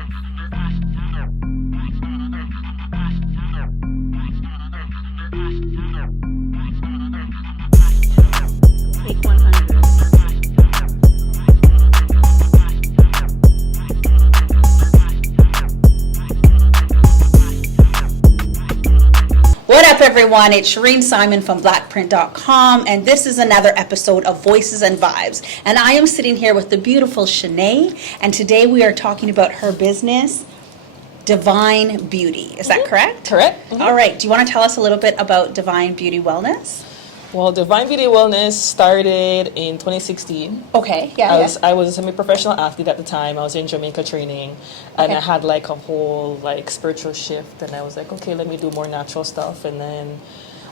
Take 100. What up, everyone? It's Shereen Simon from blackprint.com, and this is another episode of Voices and Vibes. And I am sitting here with the beautiful Shannae, and today we are talking about her business, Divine Beauty. Is that correct? Correct. All right. Do you want to tell us a little bit about Divine Beauty Wellness? Well, Divine Beauty Wellness started in 2016. Okay. I was a semi-professional athlete at the time. I was in Jamaica training, and Okay. I had like a whole like spiritual shift, and I was like, okay, let me do more natural stuff, and then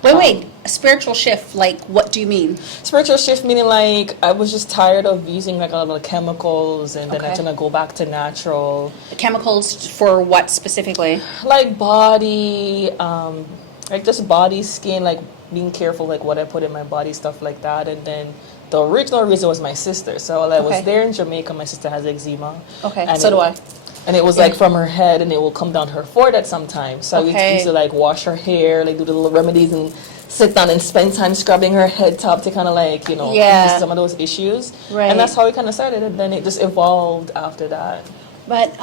Wait. A spiritual shift, like, what do you mean? spiritual shift meaning like I was just tired of using like a lot of chemicals, and then I Okay. trying to go back to natural, Chemicals for what specifically? like body, like just body, skin, like being careful like what I put in my body, stuff like that, and then. The original reason was my sister. So while I was Okay. there in Jamaica, my sister has eczema. Okay. And So do I. And it was Yeah. like from her head, and it will come down her forehead sometimes. So we Okay. used to like wash her hair, like do the little remedies, and sit down and spend time scrubbing her head top to kind of like Yeah. ease some of those issues. Right. And that's how we kind of started, and then it just evolved after that. But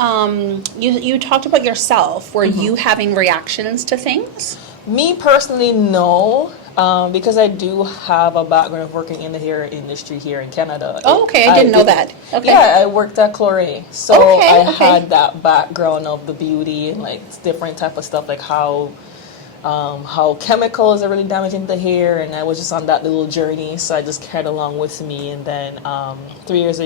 you talked about yourself. Were you having reactions to things? Me personally, no. Because I do have a background of working in the hair industry here in Canada. Oh, okay. I didn't know that. Okay. Yeah, I worked at Chloré. So Okay, I okay. had that background of the beauty and like different type of stuff, like how chemicals are really damaging the hair, and I was just on that little journey, so I just carried along with me. And then 3 years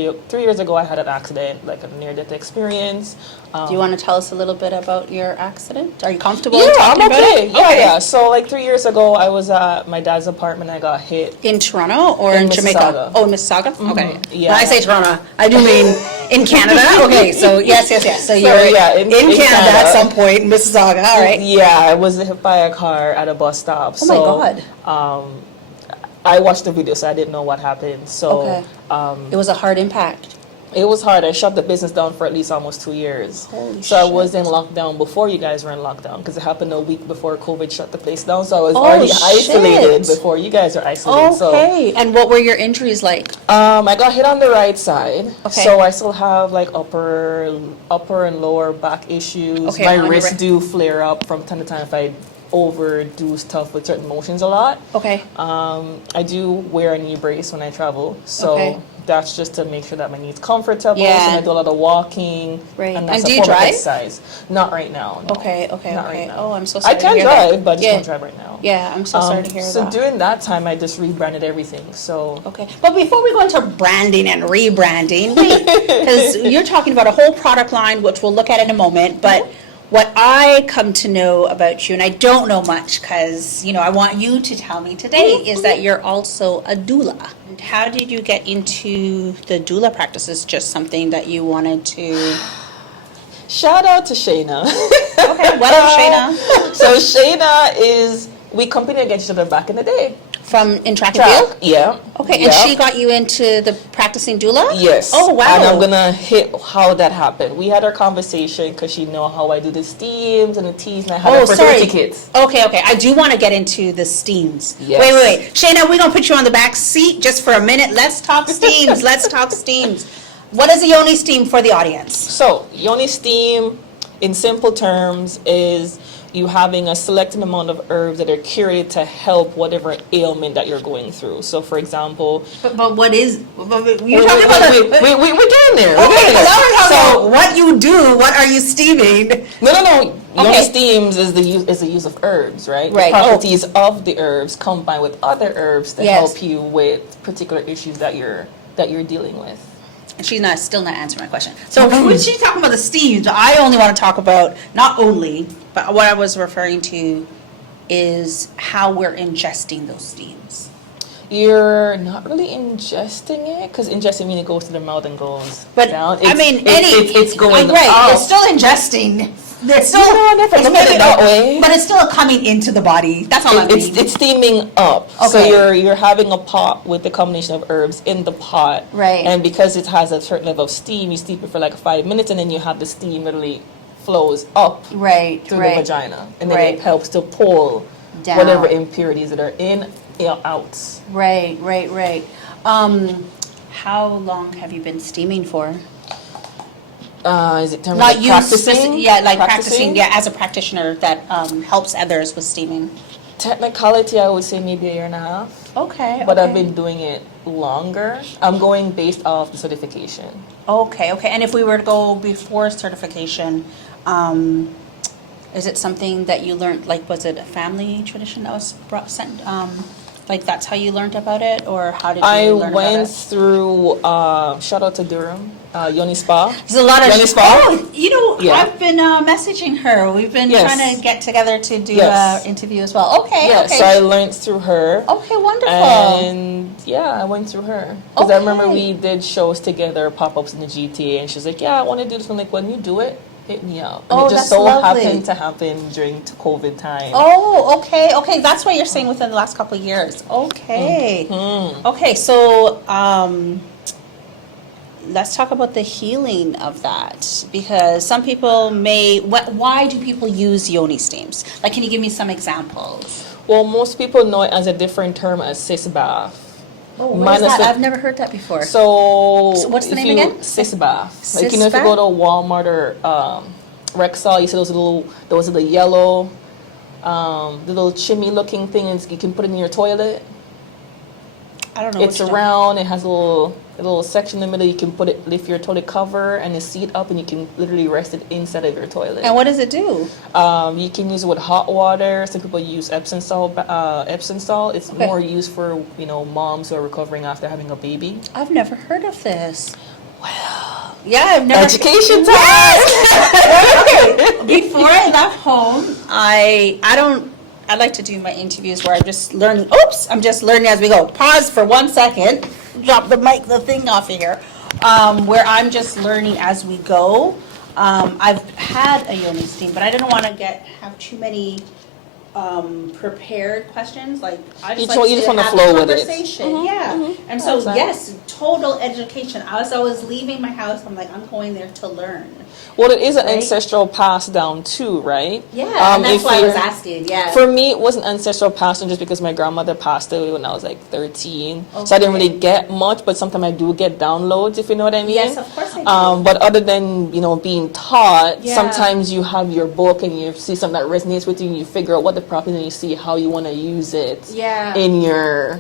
ago, I had an accident, like a near-death experience. Do you want to tell us a little bit about your accident? Are you comfortable Yeah, talking I'm about okay. it? Yeah. So like 3 years ago, I was at my dad's apartment. I got hit. In Toronto or in, In Jamaica? Mississauga. Oh, in Mississauga? Okay. Yeah. When I say Toronto, I do mean in Canada. Okay, so yes. So you're yeah, in in Canada at Canada. some point, in Mississauga. All right. Yeah, I was hit by a car at a bus stop. Oh my God. I watched the video, so I didn't know what happened. So Okay. It was a hard impact. it was hard. I shut the business down for at least almost 2 years. Holy so I shit. was in lockdown before you guys were in lockdown, because it happened a week before COVID shut the place down. So I was Oh, already shit. isolated before you guys were isolated. Okay. And what were your injuries like? I got hit on the right side. Okay. So I still have like upper and lower back issues. Okay, My on your wrists right. do flare up from time to time if I overdo stuff with certain motions a lot. Okay. I do wear a knee brace when I travel, so Okay. that's just to make sure that my knee's comfortable. Yeah. And I do a lot of walking. Right. And that's And do a you form of drive? exercise. Not right now. No. Okay. Not right now. Oh, I'm so I sorry. to can hear drive, that. but I just yeah. don't drive right now. Yeah, I'm so sorry to hear so that. during that time, I just rebranded everything. So Okay, but before we go into branding and rebranding, wait, because you're talking about a whole product line, which we'll look at in a moment, but what I come to know about you, and I don't know much because, I want you to tell me today, is that you're also a doula. And how did you get into the doula practice? Is just something that you wanted to... shout out to Shayna. Okay, what up, Shayna? So Shayna we competed against each other back in the day. From in track and field? Yeah. Okay, yeah. and she got you into the practicing doula? Yes. Oh, wow. And I'm gonna hit how that happened. We had our conversation because she know how I do the steams and the teas, and I had Oh, a fertility sorry. kits. Okay. I do want to get into the steams. Yes. Wait. Shayna, we're going to put you on the back seat just for a minute. Let's talk steams. What is a Yoni steam for the audience? So Yoni steam, in simple terms, is you having a selected amount of herbs that are curated to help whatever ailment that you're going through. So, for example, But what is... You're we're talking about... getting there. We're getting Okay, there. so what you do, what are you steaming? No. Yoni Okay. steams is the use of herbs, right? Right. The properties of the herbs combined with other herbs to Yes. help you with particular issues that you're dealing with. And she's still not answering my question. So when she's talking about the steams, I only want to talk about, not only, but what I was referring to is how we're ingesting those steams. You're not really ingesting it, because ingesting means it goes to the mouth and goes But down. I mean, it's going right? out. It's still ingesting It's still, I never it's looked at it that way. But it's still coming into the body. That's all I'm meaning. It's steaming up. So Okay. you're having a pot with the combination of herbs in the pot. Right. And because it has a certain level of steam, you steep it for like 5 minutes, and then you have the steam literally flows up Right, through right. the vagina. And then Right. it helps to pull Down. whatever impurities that are in, out. Right. How long have you been steaming for? Is it term Not like you practicing? practicing, as a practitioner that helps others with steaming. Technicality, I would say maybe a year and a half. Okay. But I've been doing it longer. I'm going based off the certification. Okay. And if we were to go before certification, is it something that you learned, like, was it a family tradition that was sent, like that's how you learned about it, or how did you I learn about went it? through, shout out to Durham, Yoni Spa. There's a lot of Yoni Spa. Yeah. I've been messaging her. We've been Yes. trying to get together to do Yes. an interview as well. Okay. So I learned through her. Okay, wonderful. And I went through her. Because I remember Okay. we did shows together, pop-ups in the GTA, and she's like, yeah, I want to do this. I'm like, when you do it, hit me up. And Oh, it just that's so lovely. happened to happen during COVID time. Oh, okay. That's what you're saying within the last couple of years. Okay. Okay, so let's talk about the healing of that, because some people why do people use Yoni steams? Like, can you give me some examples? Well, most people know it as a different term as cis bath. Oh, what is Minus that? the- I've never heard that before. So what's the if name again? Cis bath. Cis Like, if you bath? go to Walmart or Rexall, you see those are the yellow, the little chimney looking things you can put in your toilet. I don't know. It's round. It has a little section in the middle. You can lift your toilet cover and the seat up, and you can literally rest it inside of your toilet. And what does it do? You can use it with hot water. Some people use Epsom salt. It's Okay. more used for moms who are recovering after having a baby. I've never heard of this. Well, yeah, I've never. Education time. Okay. Before I left home, I like to do my interviews where I'm just learning. Oops, I'm just learning as we go. Pause for 1 second. Drop the thing off of here. Where I'm just learning as we go. I've had a Yoni steam, but I didn't want to have too many prepared questions. Like, I just You just want to have flow a with it. conversation. Yeah. And so, Awesome. yes, total education. As I was leaving my house, I'm like, I'm going there to learn. Well, it is an Right? ancestral pass down too, right? Yeah, and that's if why I was you're- asking. Yeah. For me, it was an ancestral pass down just because my grandmother passed away when I was like 13. So I didn't really get much, but sometimes I do get downloads, if you know what I mean. Yes, of course I do. But other than, being taught, Yeah. sometimes you have your book and you see something that resonates with you and you figure out what the property and you see how you want to use it Yeah. in your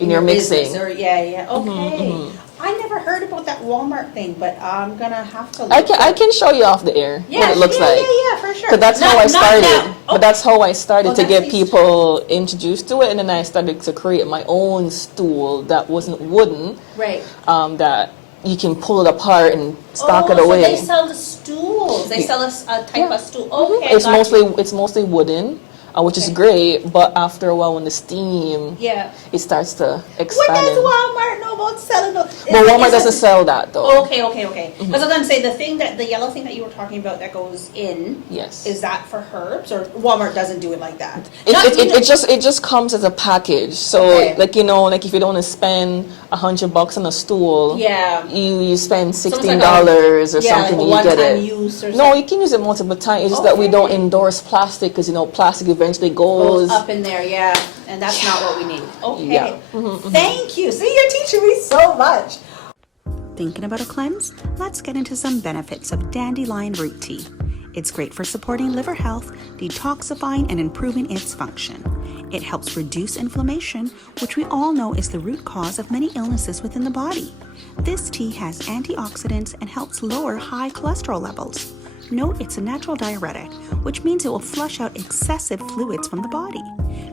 mixing. business, okay. I never heard about that Walmart thing, but I'm gonna have to. I can show you off the air what it looks like. Yeah, for sure. Because that's how I started. But that's how I started to that's get nice. people introduced to it, and then I started to create my own stool that wasn't wooden. Right. That you can pull it apart and stock it away. So they sell the stools. They sell a type of stool. Okay. It's got you. mostly wooden, which is great. But after a while, when the steam, it starts to expand. What does Walmart know about selling those? But Walmart doesn't sell that though. Okay. Because I was gonna say the yellow thing that you were talking about that goes in. Yes. Is that for herbs, or Walmart doesn't do it like that? It just comes as a package. So Okay. like if you don't want to spend $100 on a stool, you spend $16 or something, and you get it. Use or No, you can use it multiple times. It's just that we don't endorse plastic because plastic eventually goes up in there, and that's not what we need. Okay. Yeah. Thank you. See, you're teaching me so much. Thinking about a cleanse? Let's get into some benefits of dandelion root tea. It's great for supporting liver health, detoxifying and improving its function. It helps reduce inflammation, which we all know is the root cause of many illnesses within the body. This tea has antioxidants and helps lower high cholesterol levels. Note it's a natural diuretic, which means it will flush out excessive fluids from the body.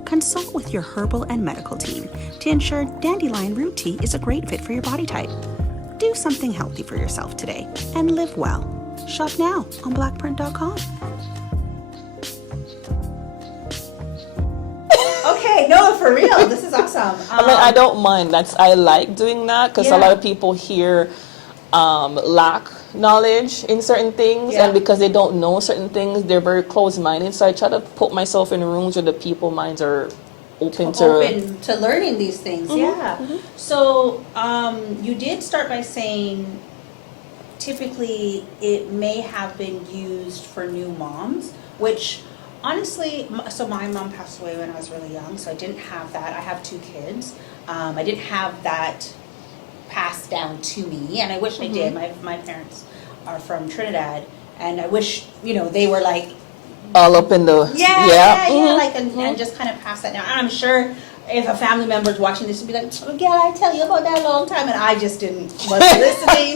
Consult with your herbal and medical team to ensure dandelion root tea is a great fit for your body type. Do something healthy for yourself today and live well. Shop now on blackprint.com. Okay, no, for real, this is awesome. I don't mind. I like doing that because a lot of people here lack knowledge in certain things, Yeah. and because they don't know certain things, they're very closed-minded. So I try to put myself in rooms where the people minds are open to learning these things. Mhm, Yeah. mhm. So you did start by saying typically it may have been used for new moms, which honestly, so my mom passed away when I was really young, so I didn't have that. I have 2 kids. I didn't have that passed down to me, and I wish I did. My parents are from Trinidad, and I wish, they were like, all up in the yeah, like, and just kind of pass that down. And I'm sure if a family member's watching this, would be like, oh, yeah, I tell you about that a long time, and I just wasn't listening.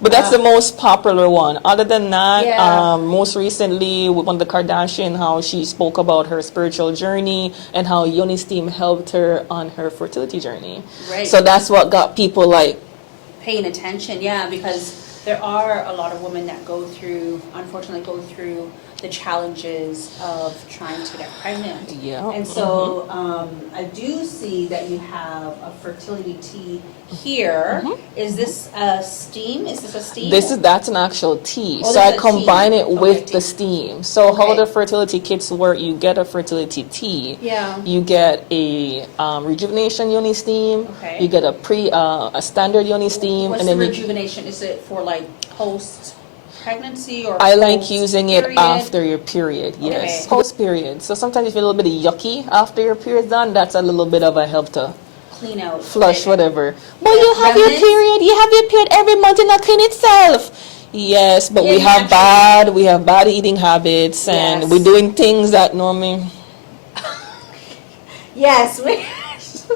But that's the most popular one. Other than that, Yeah. most recently with one of the Kardashian, how she spoke about her spiritual journey and how Yoni steam helped her on her fertility journey. Right. So that's what got people like, Paying attention, yeah, because there are a lot of women that unfortunately go through the challenges of trying to get pregnant. Yeah. And so I do see that you have a fertility tea here. Is this a steam? Is this a steam? That's an actual tea. Oh, So I this is a combine tea. it with Okay, the tea. steam. So how Okay. the fertility kits work, you get a fertility tea. Yeah. You get a rejuvenation Yoni steam. Okay. You get a standard Yoni steam. What's and the then rejuvenation? Is it for like post-pregnancy or I like using it post-period? after your period, yes. Okay. Post period. So sometimes you feel a little bit yucky after your period's done. That's a little bit of a help to Clean out. flush, Okay. whatever. But you have your Remnants? period. You have your period every month and not clean itself. Yes, but Yeah, we you have actually- bad eating habits, and Yes. we're doing things that normally. Yes,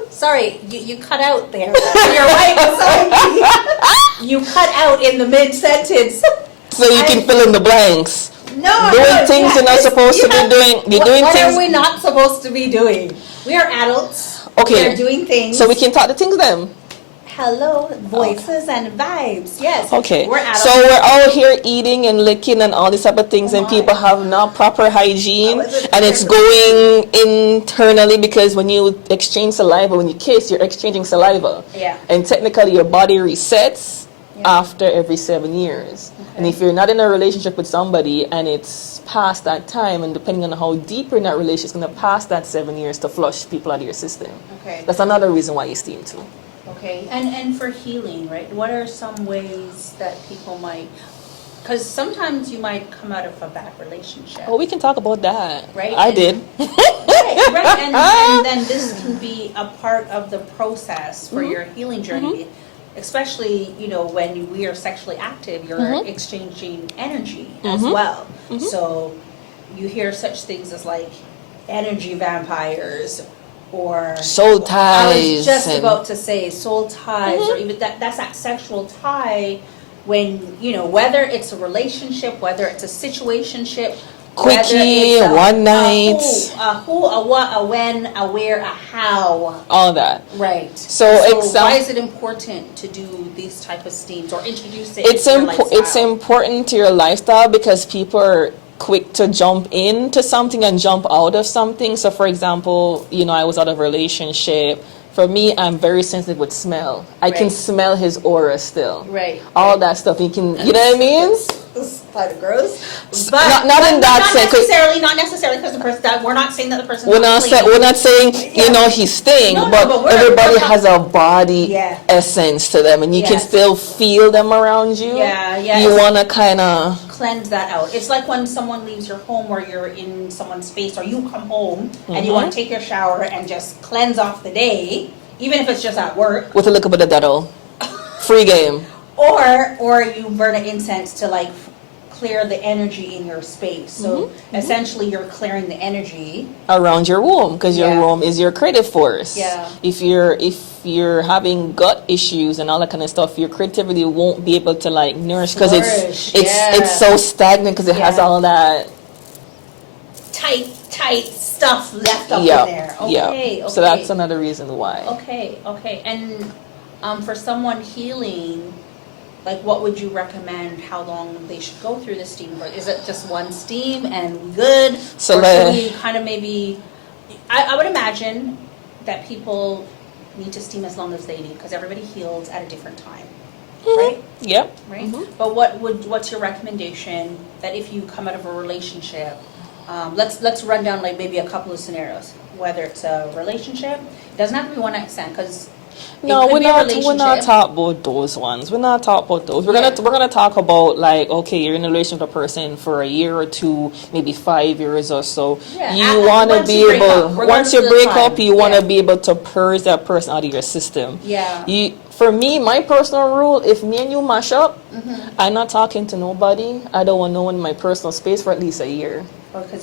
sorry, you cut out there. You're right. Sorry. You cut out in the mid-sentence. So you can fill in the blanks. No, Doing things you're not supposed to be doing. You're doing what things. are we not supposed to be doing? We are adults. Okay. We are doing things. So we can talk the things then. Hello, voices and vibes. Yes. Okay, We're adults. so we're all here eating and licking and all these type of things, Oh and my. people have not proper hygiene, How is it and it's proper? going internally because when you exchange saliva, when you kiss, you're exchanging saliva. Yeah. And technically, your body resets Yeah. after every 7 years. And if you're not in a relationship with somebody and it's past that time, and depending on how deep you're in that relationship, it's going to pass that 7 years to flush people out of your system. Okay. That's another reason why you steam too. Okay, and for healing, right? What are some ways that people might? Because sometimes you might come out of a bad relationship. Oh, we can talk about that. Right, I and- did. Right, and then this can be a part of the process for your healing journey. Especially, when we are sexually active, you're exchanging energy as well. So you hear such things as like energy vampires or Soul I ties. was just and- about to say soul ties or even that's that sexual tie when, whether it's a relationship, whether it's a situationship, whether Quickie, it's a- one night. a who, a what, a when, a where, a how. all that. Right. So why is it important to do these type of steams or introduce it It's into your it's lifestyle? important to your lifestyle because people are quick to jump into something and jump out of something. So for example, I was out of a relationship. For me, I'm very sensitive with smell. I can Right. smell his aura still. Right. All that stuff. You can, you know what I mean? This is kind of gross. Not in that sense, 'cause- Not necessarily because the person that we're not saying that the person. We're not saying he stink, No, but but we're everybody talking- has a body Yeah. essence to them, and you can Yes. still feel them around you. Yeah, yeah, You it's- wanna kind of Cleanse that out. It's like when someone leaves your home or you're in someone's space or you come home and you want to take your shower and just cleanse off the day, even if it's just at work, with a little bit of Dettol. Free game. or you burn an incense to like clear the energy in your space. So essentially you're clearing the energy. Around your womb, because your Yeah. womb is your creative force. Yeah. If you're having gut issues and all that kind of stuff, your creativity won't be able to like nourish because Flourish, it's so stagnant because it has Yeah. all that. Tight stuff left up Yeah. in there. Okay. So that's another reason why. Okay. And for someone healing, like what would you recommend how long they should go through the steam? Is it just one steam and good? So or should we kind of maybe, I would imagine that people need to steam as long as they need because everybody heals at a different time. right? Yep. Right? But what's your recommendation that if you come out of a relationship, let's run down like maybe a couple of scenarios, whether it's a relationship, it doesn't have to be one night stand, because No, we're not talking about those ones. We're not talking about those. We're gonna talk about, like, okay, you're in a relationship with a person for a year or two, maybe 5 years or so. Yeah, You wanna be able, once you break up, you wanna yeah. be able to purge that person out of your system. Yeah. For me, my personal rule, if me and you mash up, I'm not talking to nobody. I don't want no one in my personal space for at least a year.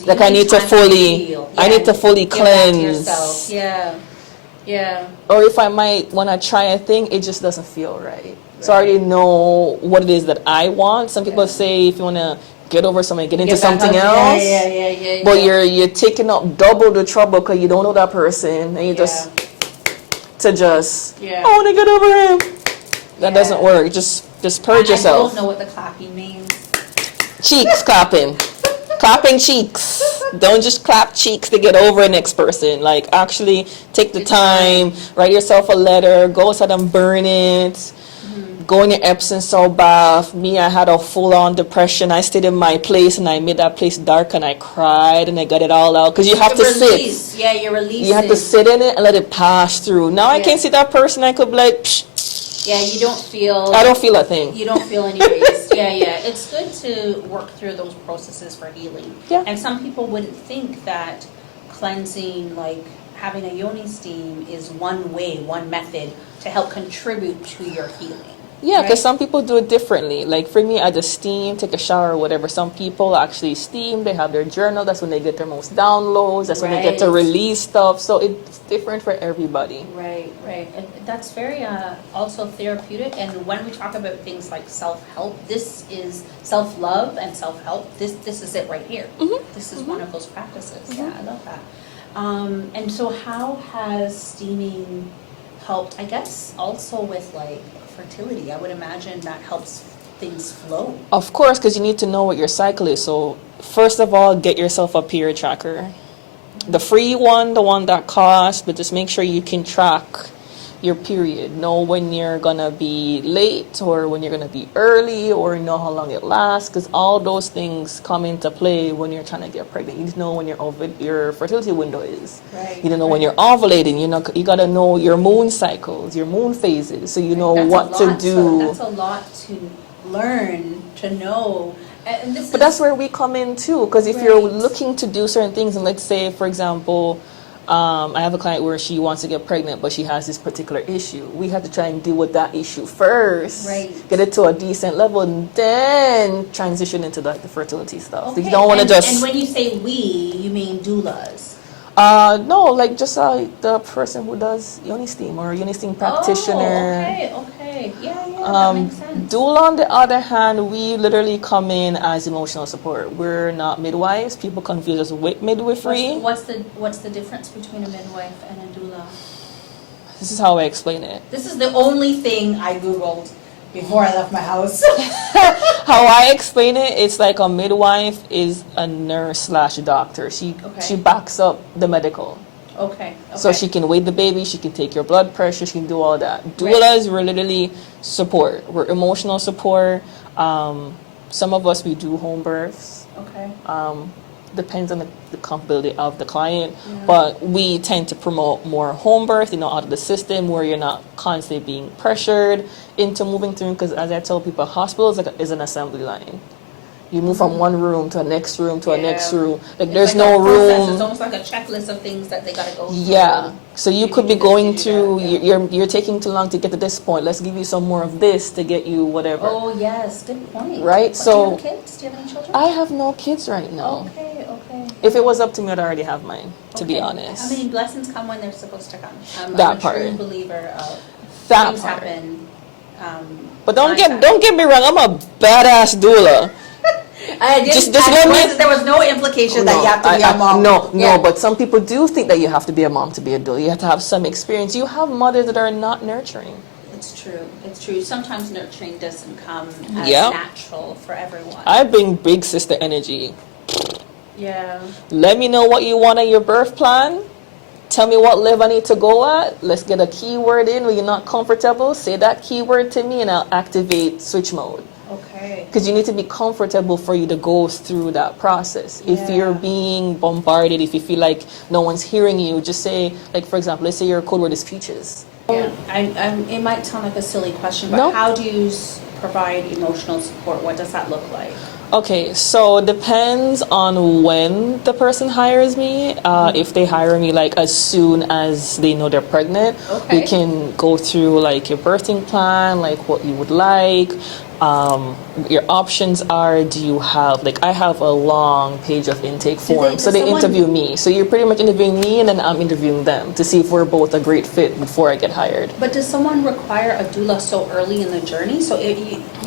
Like, I need to fully, I need to fully cleanse. Yeah. Yeah. Or if I might want to try a thing, it just doesn't feel right. So I already know what it is that I want. Some people say if you want to get over something, get into something else. Yeah. But you're taking up double the trouble because you don't know that person, and you just I want to get over him. That doesn't work. Just purge yourself. I don't know what the clapping means. Cheeks clapping. Clapping cheeks. Don't just clap cheeks to get over the next person. Like, actually take the time, write yourself a letter, go outside and burn it. Go in your Epsom salt bath. Me, I had a full-on depression. I stayed in my place and I made that place dark and I cried and I got it all out. Because you have to sit. Yeah, you're releasing. You have to sit in it and let it pass through. Now I can't see that person. I could be like, psh. Yeah, you don't feel... I don't feel a thing. You don't feel any race. Yeah. It's good to work through those processes for healing. Yeah. And some people wouldn't think that cleansing, like having a Yoni steam, is one way, one method to help contribute to your healing. Yeah, because some people do it differently. Like, for me, I just steam, take a shower or whatever. Some people actually steam. They have their journal. That's when they get their most downloads. That's when they get to release stuff. So it's different for everybody. Right. And that's very also therapeutic. And when we talk about things like self-help, this is self-love and self-help. This is it right here. This is one of those practices. Yeah, I love that. And so how has steaming helped, I guess, also with like fertility? I would imagine that helps things flow. Of course, because you need to know what your cycle is. So first of all, get yourself a period tracker. The free one, the one that costs, but just make sure you can track your period. Know when you're going to be late or when you're going to be early, or know how long it lasts, because all those things come into play when you're trying to get pregnant. You need to know when your fertility window is. Right. You need to know when you're ovulating. You got to know your moon cycles, your moon phases, so you know what to do. So that's a lot to learn, to know. But that's where we come in too, because if you're looking to do certain things, and let's say, for example, I have a client where she wants to get pregnant, but she has this particular issue. We have to try and deal with that issue first, get it to a decent level, and then transition into the fertility stuff. Okay. So you don't want to just... And when you say we, you mean doulas? No, like just the person who does Yoni steam or Yoni steam practitioner. Oh, okay. Yeah, that makes sense. Doula, on the other hand, we literally come in as emotional support. We're not midwives. People confuse us with midwifery. What's the difference between a midwife and a doula? This is how I explain it. This is the only thing I Googled before I left my house. How I explain it, it's like a midwife is a nurse/doctor. She backs up the medical. Okay. So she can weigh the baby, she can take your blood pressure, she can do all that. Doulas, we're literally support. We're emotional support. Some of us, we do home births. Okay. Depends on the comfortability of the client, but we tend to promote more home birth, out of the system, where you're not constantly being pressured into moving through, because as I tell people, hospitals is an assembly line. You move from one room to a next room to a next room. Like, there's no room. It's almost like a checklist of things that they gotta go through. Yeah. So you could be going through. You're taking too long to get to this point. Let's give you some more of this to get you whatever. Oh yes, good point. Right. So. Do you have kids? Do you have any children? I have no kids right now. Okay. If it was up to me, I'd already have mine. To be honest. I mean, blessings come when they're supposed to come. I'm that a part. true believer of that things part. happen. But don't get me wrong. I'm a badass doula. There was no implication that you have to be a mom. No, but some people do think that you have to be a mom to be a doula. You have to have some experience. You have mothers that are not nurturing. It's true. Sometimes nurturing doesn't come as natural for everyone. I bring big sister energy. Yeah. Let me know what you want on your birth plan. tell me what level I need to go at. Let's get a keyword in where you're not comfortable. Say that keyword to me and I'll activate switch mode. Okay. Because you need to be comfortable for you to go through that process. Yeah. If you're being bombarded, if you feel like no one's hearing you, just say, like, for example, let's say your code word is peaches. Yeah. It might sound like a silly question, but No. how do you provide emotional support? What does that look like? Okay, so it depends on when the person hires me. If they hire me like as soon as they know they're pregnant, Okay. we can go through like your birthing plan, like what you would like. Your options are, do you have, like I have a long page of intake form. So they interview me. So you're pretty much interviewing me and then I'm interviewing them to see if we're both a great fit before I get hired. But does someone require a doula so early in the journey? So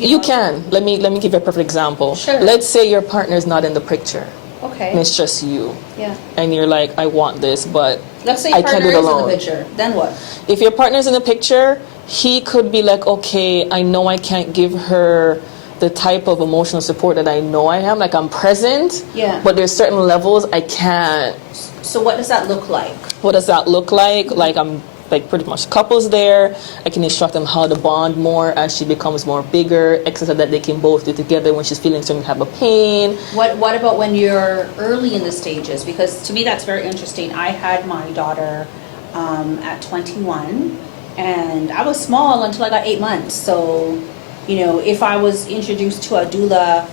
You can. Let me give you a perfect example. Sure. Let's say your partner's not in the picture. Okay. And it's just you. Yeah. And you're like, I want this, but Let's say I your can't partner do it is in alone. the picture. Then what? If your partner's in the picture, he could be like, okay, I know I can't give her the type of emotional support that I know I am. Like I'm present, Yeah. but there's certain levels I can't. So what does that look like? What does that look like? Like I'm like pretty much couples there. I can instruct them how to bond more as she becomes more bigger, exercise that they can both do together when she's feeling some type of pain. What about when you're early in the stages? Because to me that's very interesting. I had my daughter at 21, and I was small until I got 8 months. So, if I was introduced to a doula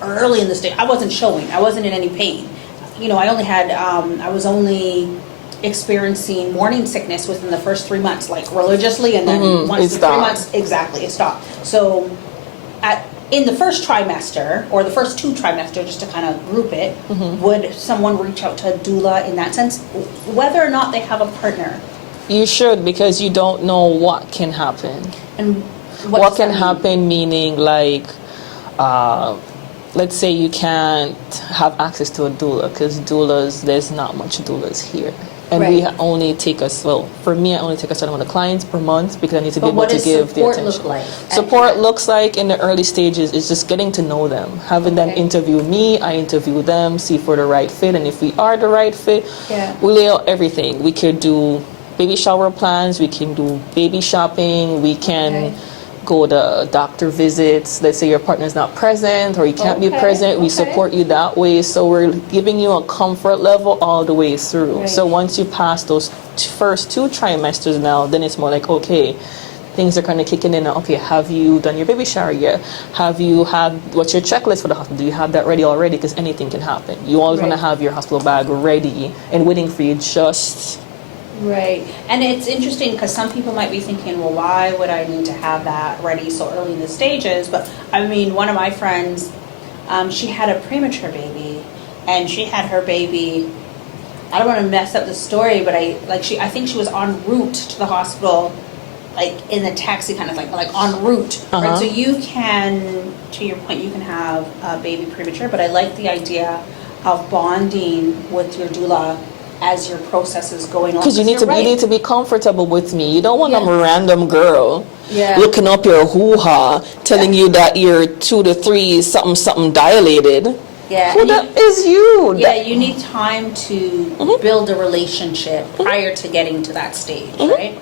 early in the stage, I wasn't showing. I wasn't in any pain. I only had, I was only experiencing morning sickness within the first 3 months, like religiously, and then once the 3 months, exactly, it stopped. So in the first trimester, or the first 2 trimesters, just to kind of group it, would someone reach out to a doula in that sense, whether or not they have a partner? You should, because you don't know what can happen. And What can happen, meaning like, let's say you can't have access to a doula, because doulas, there's not much doulas here. And we only take us, for me, I only take a certain amount of clients per month because I need to be able to give the attention. Look like? Support looks like in the early stages is just getting to know them, having them interview me, I interview them, see if we're the right fit, and if we are the right fit, we lay out everything. We could do baby shower plans, we can do baby shopping, we can go to doctor visits. Let's say your partner's not present or you can't be present, we support you that way. So we're giving you a comfort level all the way through. So once you pass those first 2 trimesters now, then it's more like, okay, things are kind of kicking in. Okay, have you done your baby shower yet? What's your checklist for the hospital? Do you have that ready already? Because anything can happen. You always want to have your hospital bag ready and waiting for you just... Right. And it's interesting because some people might be thinking, well, why would I need to have that ready so early in the stages? But I mean, one of my friends, she had a premature baby, and she had her baby, I don't want to mess up the story, but I think she was en route to the hospital, like in the taxi kind of thing, like en route. Right? So you can, to your point, you can have a baby premature, but I like the idea of bonding with your doula as your process is going on. Because you need to be comfortable with me. You don't want a random girl looking up your hoo-ha, telling you that you're 2 to 3 something dilated. Yeah. Who that is you? Yeah, you need time to build a relationship prior to getting to that stage, right?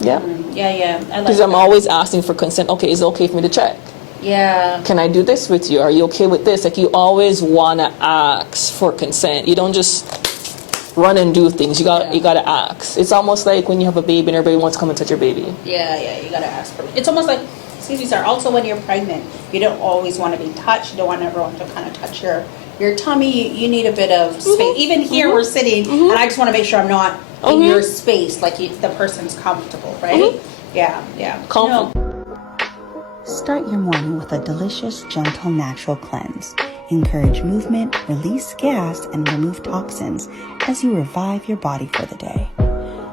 Yeah. Yeah. Because I'm always asking for consent. Okay, is it okay for me to check? Yeah. Can I do this with you? Are you okay with this? Like, you always want to ask for consent. You don't just run and do things. You gotta ask. It's almost like when you have a baby and everybody wants to come and touch your baby. Yeah, you gotta ask for it. It's almost like, excuse me, sir, also when you're pregnant, you don't always want to be touched. You don't want everyone to kind of touch your tummy. You need a bit of space. Even here we're sitting, and I just want to make sure I'm not in your space, like the person's comfortable, right? Yeah. Comfortable. Start your morning with a delicious, gentle, natural cleanse. Encourage movement, release gas, and remove toxins as you revive your body for the day.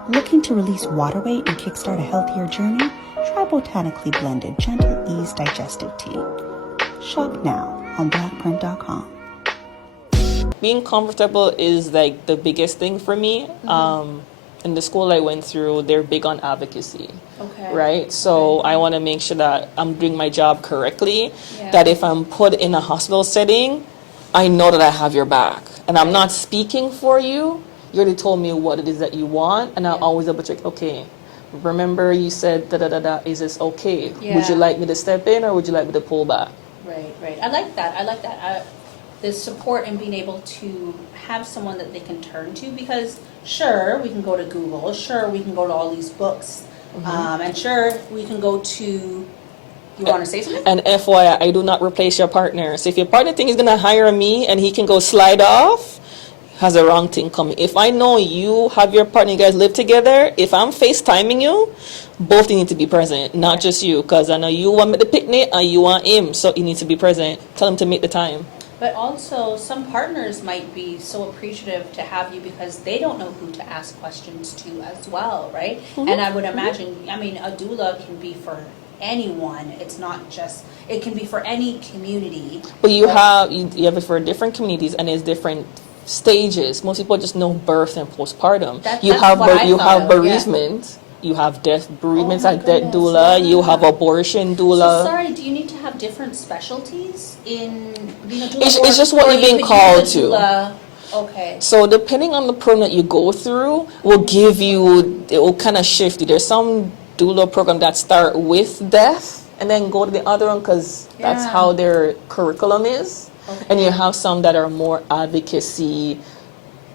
Looking to release water weight and kickstart a healthier journey? Try botanically blended Gentle Ease Digestive Tea. Shop now on blackprint.com. Being comfortable is like the biggest thing for me. In the school I went through, they're big on advocacy. Okay. Right? So I want to make sure that I'm doing my job correctly, that if I'm put in a hospital setting, I know that I have your back. And I'm not speaking for you. You already told me what it is that you want, and I'll always double check. Okay, remember you said da da da da. Is this okay? Yeah. Would you like me to step in, or would you like me to pull back? Right, right. I like that. The support and being able to have someone that they can turn to, because sure, we can go to Google, sure, we can go to all these books, and sure, we can go to, you want to say something? And FYI, I do not replace your partner. So if your partner thinks he's going to hire me and he can go slide off, has a wrong thing coming. If I know you have your partner, you guys live together, if I'm FaceTiming you, both of you need to be present, not just you, because I know you want me to picnic and you want him, so you need to be present. Tell him to make the time. But also, some partners might be so appreciative to have you because they don't know who to ask questions to as well, right? And I would imagine, I mean, a doula can be for anyone. It's not just, it can be for any community. But you have it for different communities, and there's different stages. Most people just know birth and postpartum. You have bereavement. You have death bereavements like death doula. You have abortion doula. So sorry, do you need to have different specialties in being a doula? It's just what you're being called to. Okay. So depending on the program that you go through, it will kind of shift you. There's some doula program that start with death and then go to the other one because that's how their curriculum is. Okay. And you have some that are more advocacy,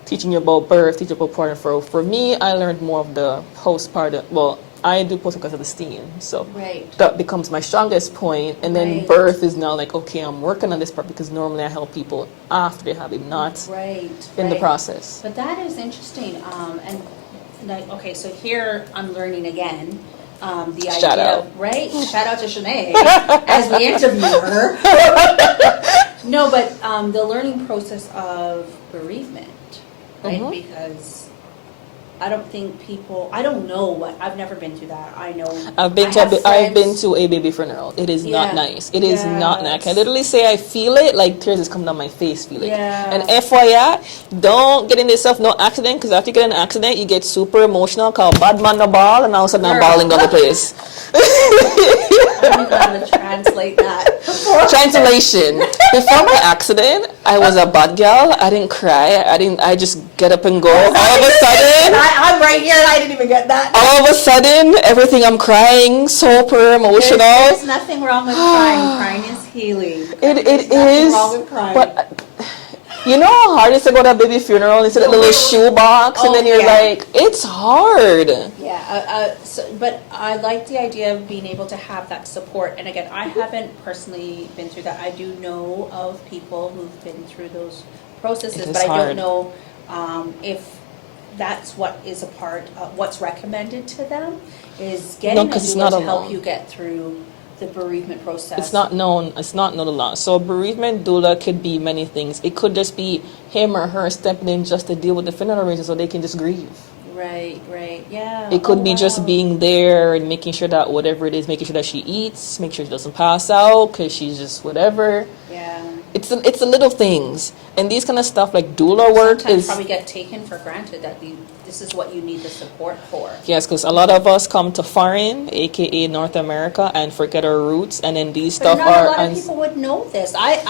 teaching you about birth, teaching you about postpartum. For me, I learned more of the postpartum. Well, I do postpartum because of the STEAM, so that becomes my strongest point. And then birth is now like, okay, I'm working on this part because normally I help people after they have it, not in the process. But that is interesting. And like, okay, so here I'm learning again. The idea, Shout out. Shout out to Shannae as we interview her. No, but the learning process of bereavement, right? Because I don't think I don't know what, I've never been through that. I know I've been to a baby funeral. It is not nice. It is not nice. I can literally say I feel it, like tears is coming down my face, feel it. And FYI, don't get in yourself no accident, because after you get in an accident, you get super emotional, called bad man no ball, and all of a sudden I'm balling down the place. I don't even know how to translate that. Translation. Before my accident, I was a bad girl. I didn't cry. I just get up and go. All of a sudden, I'm right here and I didn't even get that. All of a sudden, everything I'm crying, super emotional. There's nothing wrong with crying. Crying is healing. It is. Nothing wrong with crying. But you know how hard it is to go to a baby funeral and see that little shoebox, and then you're like, it's hard. Yeah, but I like the idea of being able to have that support. And again, I haven't personally been through that. I do know of people who've been through those processes, but I don't know if that's what is a part of what's recommended to them, is getting a doula to help you get through the bereavement process. It's not known a lot. So a bereavement doula could be many things. It could just be him or her stepping in just to deal with the funeral arrangements so they can just grieve. Right, yeah. It could be just being there and making sure that whatever it is, making sure that she eats, make sure she doesn't pass out because she's just whatever. Yeah. It's the little things. And these kind of stuff like doula work sometimes probably get taken for granted that this is what you need the support for. Yes, because a lot of us come to foreign, aka North America, and forget our roots, and then these stuff are. A lot of people would know this. I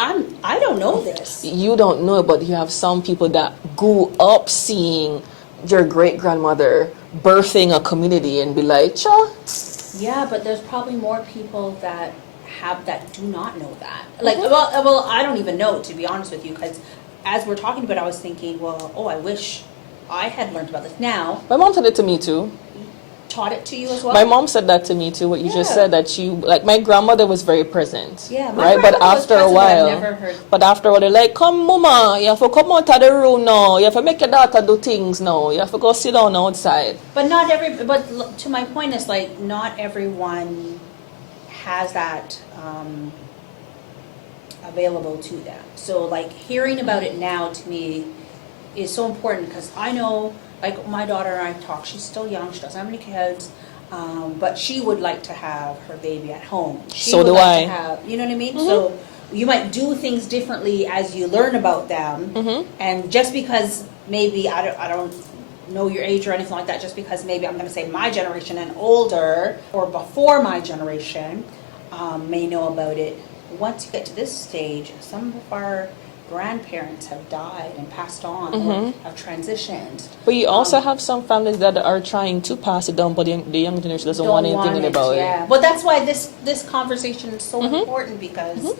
don't know this. You don't know it, but you have some people that grew up seeing your great grandmother birthing a community and be like, cha. Yeah, but there's probably more people that do not know that. Like, well, I don't even know, to be honest with you, because as we're talking about it, I was thinking, I wish I had learned about this. Now, my mom said it to me too. Taught it to you as well? My mom said that to me too, what you just said, that my grandmother was very present. Yeah, right? But after a while, they're like, come mama, you have to come out of the room now, you have to make your daughter do things now, you have to go sit down outside. But to my point is, like, not everyone has that available to them. So, like, hearing about it now to me is so important, because I know, like, my daughter and I talk, she's still young, she doesn't have any kids, but she would like to have her baby at home. So do I. To have, you know what I mean? Mm-hmm. So you might do things differently as you learn about them, and just because maybe, I don't know your age or anything like that, just because maybe I'm going to say my generation and older, or before my generation, may know about it. Once you get to this stage, some of our grandparents have died and passed on or have transitioned. But you also have some families that are trying to pass it down, but the young generation doesn't want anything about it. Well, that's why this conversation is so important because,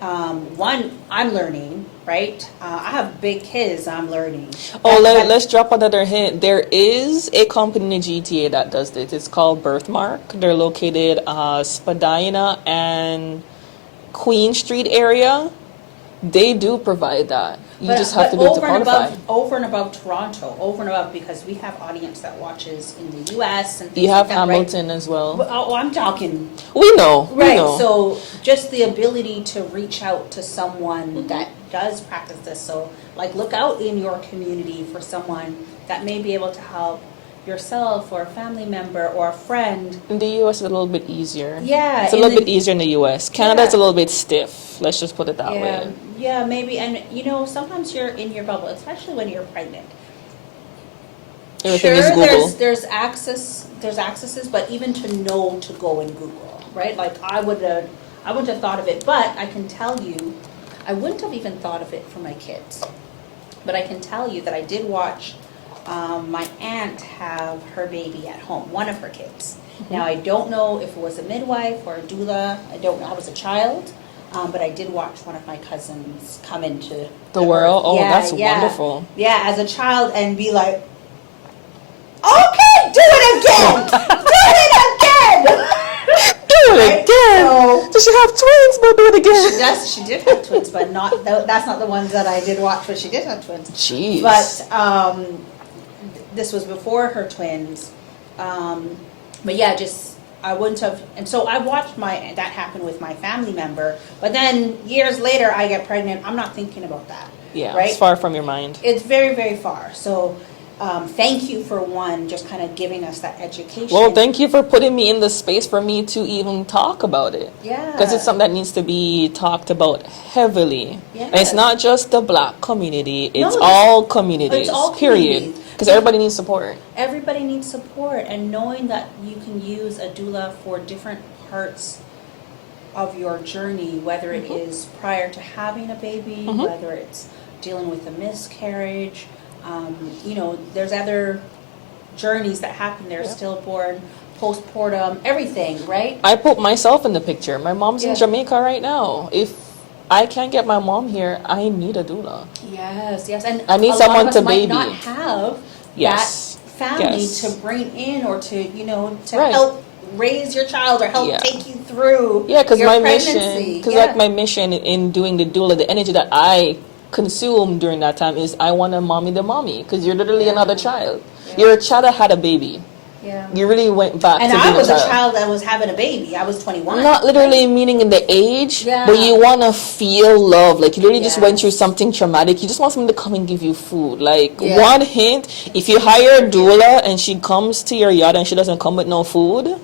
one, I'm learning, right? I have big kids, I'm learning. Let's drop another hint. There is a company in the GTA that does this. It's called Birthmark. They're located Spadina and Queen Street area. They do provide that. You just have to be able to qualify. Over and above Toronto, over and above, because we have audience that watches in the U.S. and things You have like that, Hamilton as well. Oh, I'm talking. We know. Right. We know. So just the ability to reach out to someone that does practice this. So like look out in your community for someone that may be able to help yourself or a family member or a friend. In the U.S. it's a little bit easier. Yeah. It's a little bit easier in the U.S. Canada's a little bit stiff. Let's just put it that way. Yeah, maybe. And, sometimes you're in your bubble, especially when you're pregnant. Everything is Google. There's accesses, but even to know to go and Google, right? Like I wouldn't have thought of it, but I can tell you, I wouldn't have even thought of it for my kids. But I can tell you that I did watch my aunt have her baby at home, one of her kids. Now, I don't know if it was a midwife or a doula. I don't know. I was a child. But I did watch one of my cousins come into the world. Oh, that's wonderful. Yeah, as a child and be like, okay, do it again! Do it again! Do it again! So, does she have twins? But do it again. She did have twins, but that's not the ones that I did watch, but she did have twins. Jeez. But this was before her twins. But yeah, I wouldn't have, and so I watched that happen with my family member, but then years later I get pregnant, I'm not thinking about that. Yeah, right? It's far from your mind. It's very, very far. So thank you for just kind of giving us that education. Well, thank you for putting me in the space for me to even talk about it. Yeah. Because it's something that needs to be talked about heavily. Yeah. And it's not just the Black community, it's all communities, it's all period. communities. Because everybody needs support. Everybody needs support, and knowing that you can use a doula for different parts of your journey, whether it is prior to having a baby, whether it's dealing with a miscarriage, there's other journeys that happen there, stillborn, postpartum, everything, right? I put myself in the picture. My mom's in Jamaica right now. If I can't get my mom here, I need a doula. Yes, and I need a someone lot of us to might baby. not have Yes. that family Yes. to bring in or to Right. help raise your child or help take you through because your my pregnancy. mission, because like my mission in doing the doula, the energy that I consume during that time is I want to mommy the mommy, because you're literally another child. You're a child that had a baby. Yeah. You really went back And to I being was a a child. child that was having a baby. I was 21. Not literally meaning in the age, but you want to feel love. Like you literally just went through something traumatic. You just want someone to come and give you food. Like one hint, if you hire a doula and she comes to your yard and she doesn't come with no food,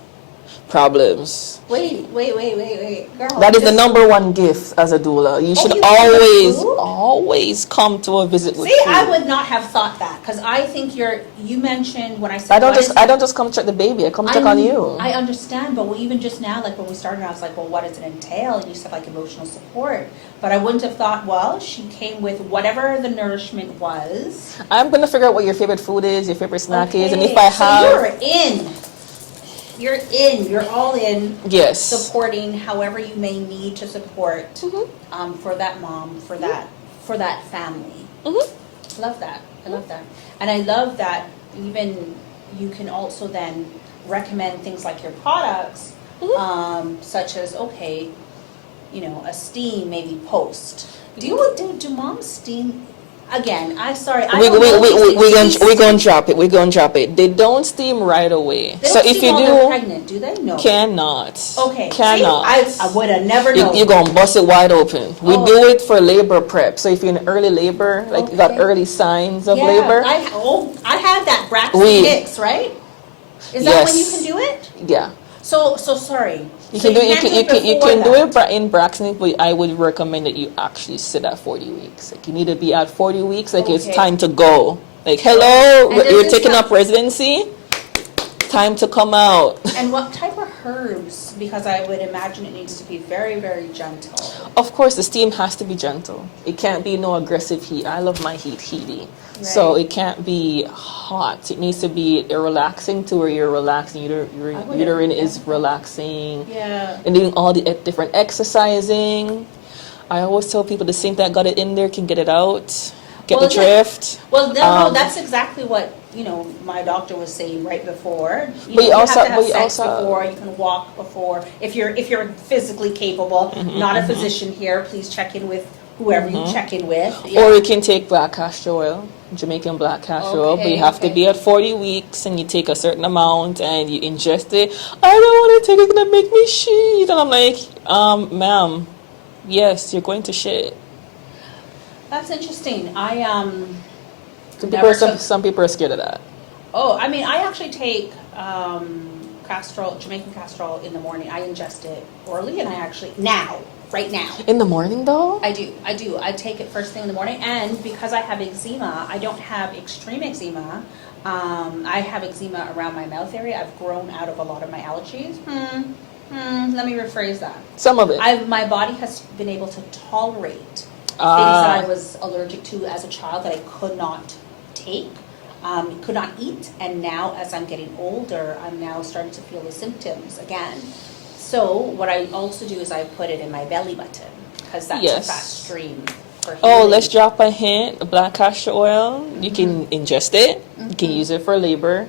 problems. Wait. Girl, That is the number one gift as a doula. You should always come to a visit with food. I would not have thought that, because I think you mentioned when I said I don't just come check the baby. I come check on you. I understand, but even just now, like when we started, I was like, well, what does it entail? And you said like emotional support, but I wouldn't have thought, well, she came with whatever the nourishment was. I'm gonna figure out what your favorite food is, your favorite snack is, and if I have. So you're all in. Yes. Supporting however you may need to support for that mom, for that family. I love that. And I love that even you can also then recommend things like your products, such as a steam maybe post. Do moms steam? Again, I'm sorry. We're gonna drop it. We're gonna drop it. They don't steam right away. They so don't if steam you while they're do, pregnant, do they? No. Cannot. Okay. Cannot. See, I would have never known. You're gonna bust it wide open. We do it for labor prep. So if you're in early labor, like you got early signs of labor. I had that Braxton Hicks, right? Is that when you can do it? Yeah. So sorry. You can do it in Braxton, but I would recommend that you actually sit at 40 weeks. Like you need to be at 40 weeks. Like it's time to go. Like hello, you're taking up residency. Time to come out. And what type of herbs? Because I would imagine it needs to be very, very gentle. Of course, the steam has to be gentle. It can't be no aggressive heat. I love my heat heaty. So Right. it can't be hot. It needs to be relaxing to where you're relaxing. Your would- uterine is yeah. relaxing. Yeah. And doing all the different exercising. I always tell people the sink that got it in there can get it out. Get Well, the yeah. drift. Well, no, that's exactly what, my doctor was saying right before. But you also- have to have but you sex also- before, you can walk before, if you're physically capable, not a physician here, please check in with whoever you check in with. Yeah. Or you can take black castor oil, Jamaican black castor oil, but you have to be at 40 weeks and you take a certain amount and you ingest it. I don't want to take it, it's going to make me shit. And I'm like, ma'am, yes, you're going to shit. That's interesting. Some people are scared of that. I actually take Jamaican castor oil in the morning. I ingest it orally, and right now. In the morning, though? I do. I take it first thing in the morning, and because I have eczema, I don't have extreme eczema. I have eczema around my mouth area. I've grown out of a lot of my allergies. Let me rephrase that. Some of it. My body has been able to tolerate things that I was allergic to as a child that I could not take, could not eat, and now as I'm getting older, I'm now starting to feel the symptoms again. So what I also do is I put it in my belly button, because that's a fast stream for healing. Let's drop a hint. Black castor oil, you can ingest it. You can use it for labor.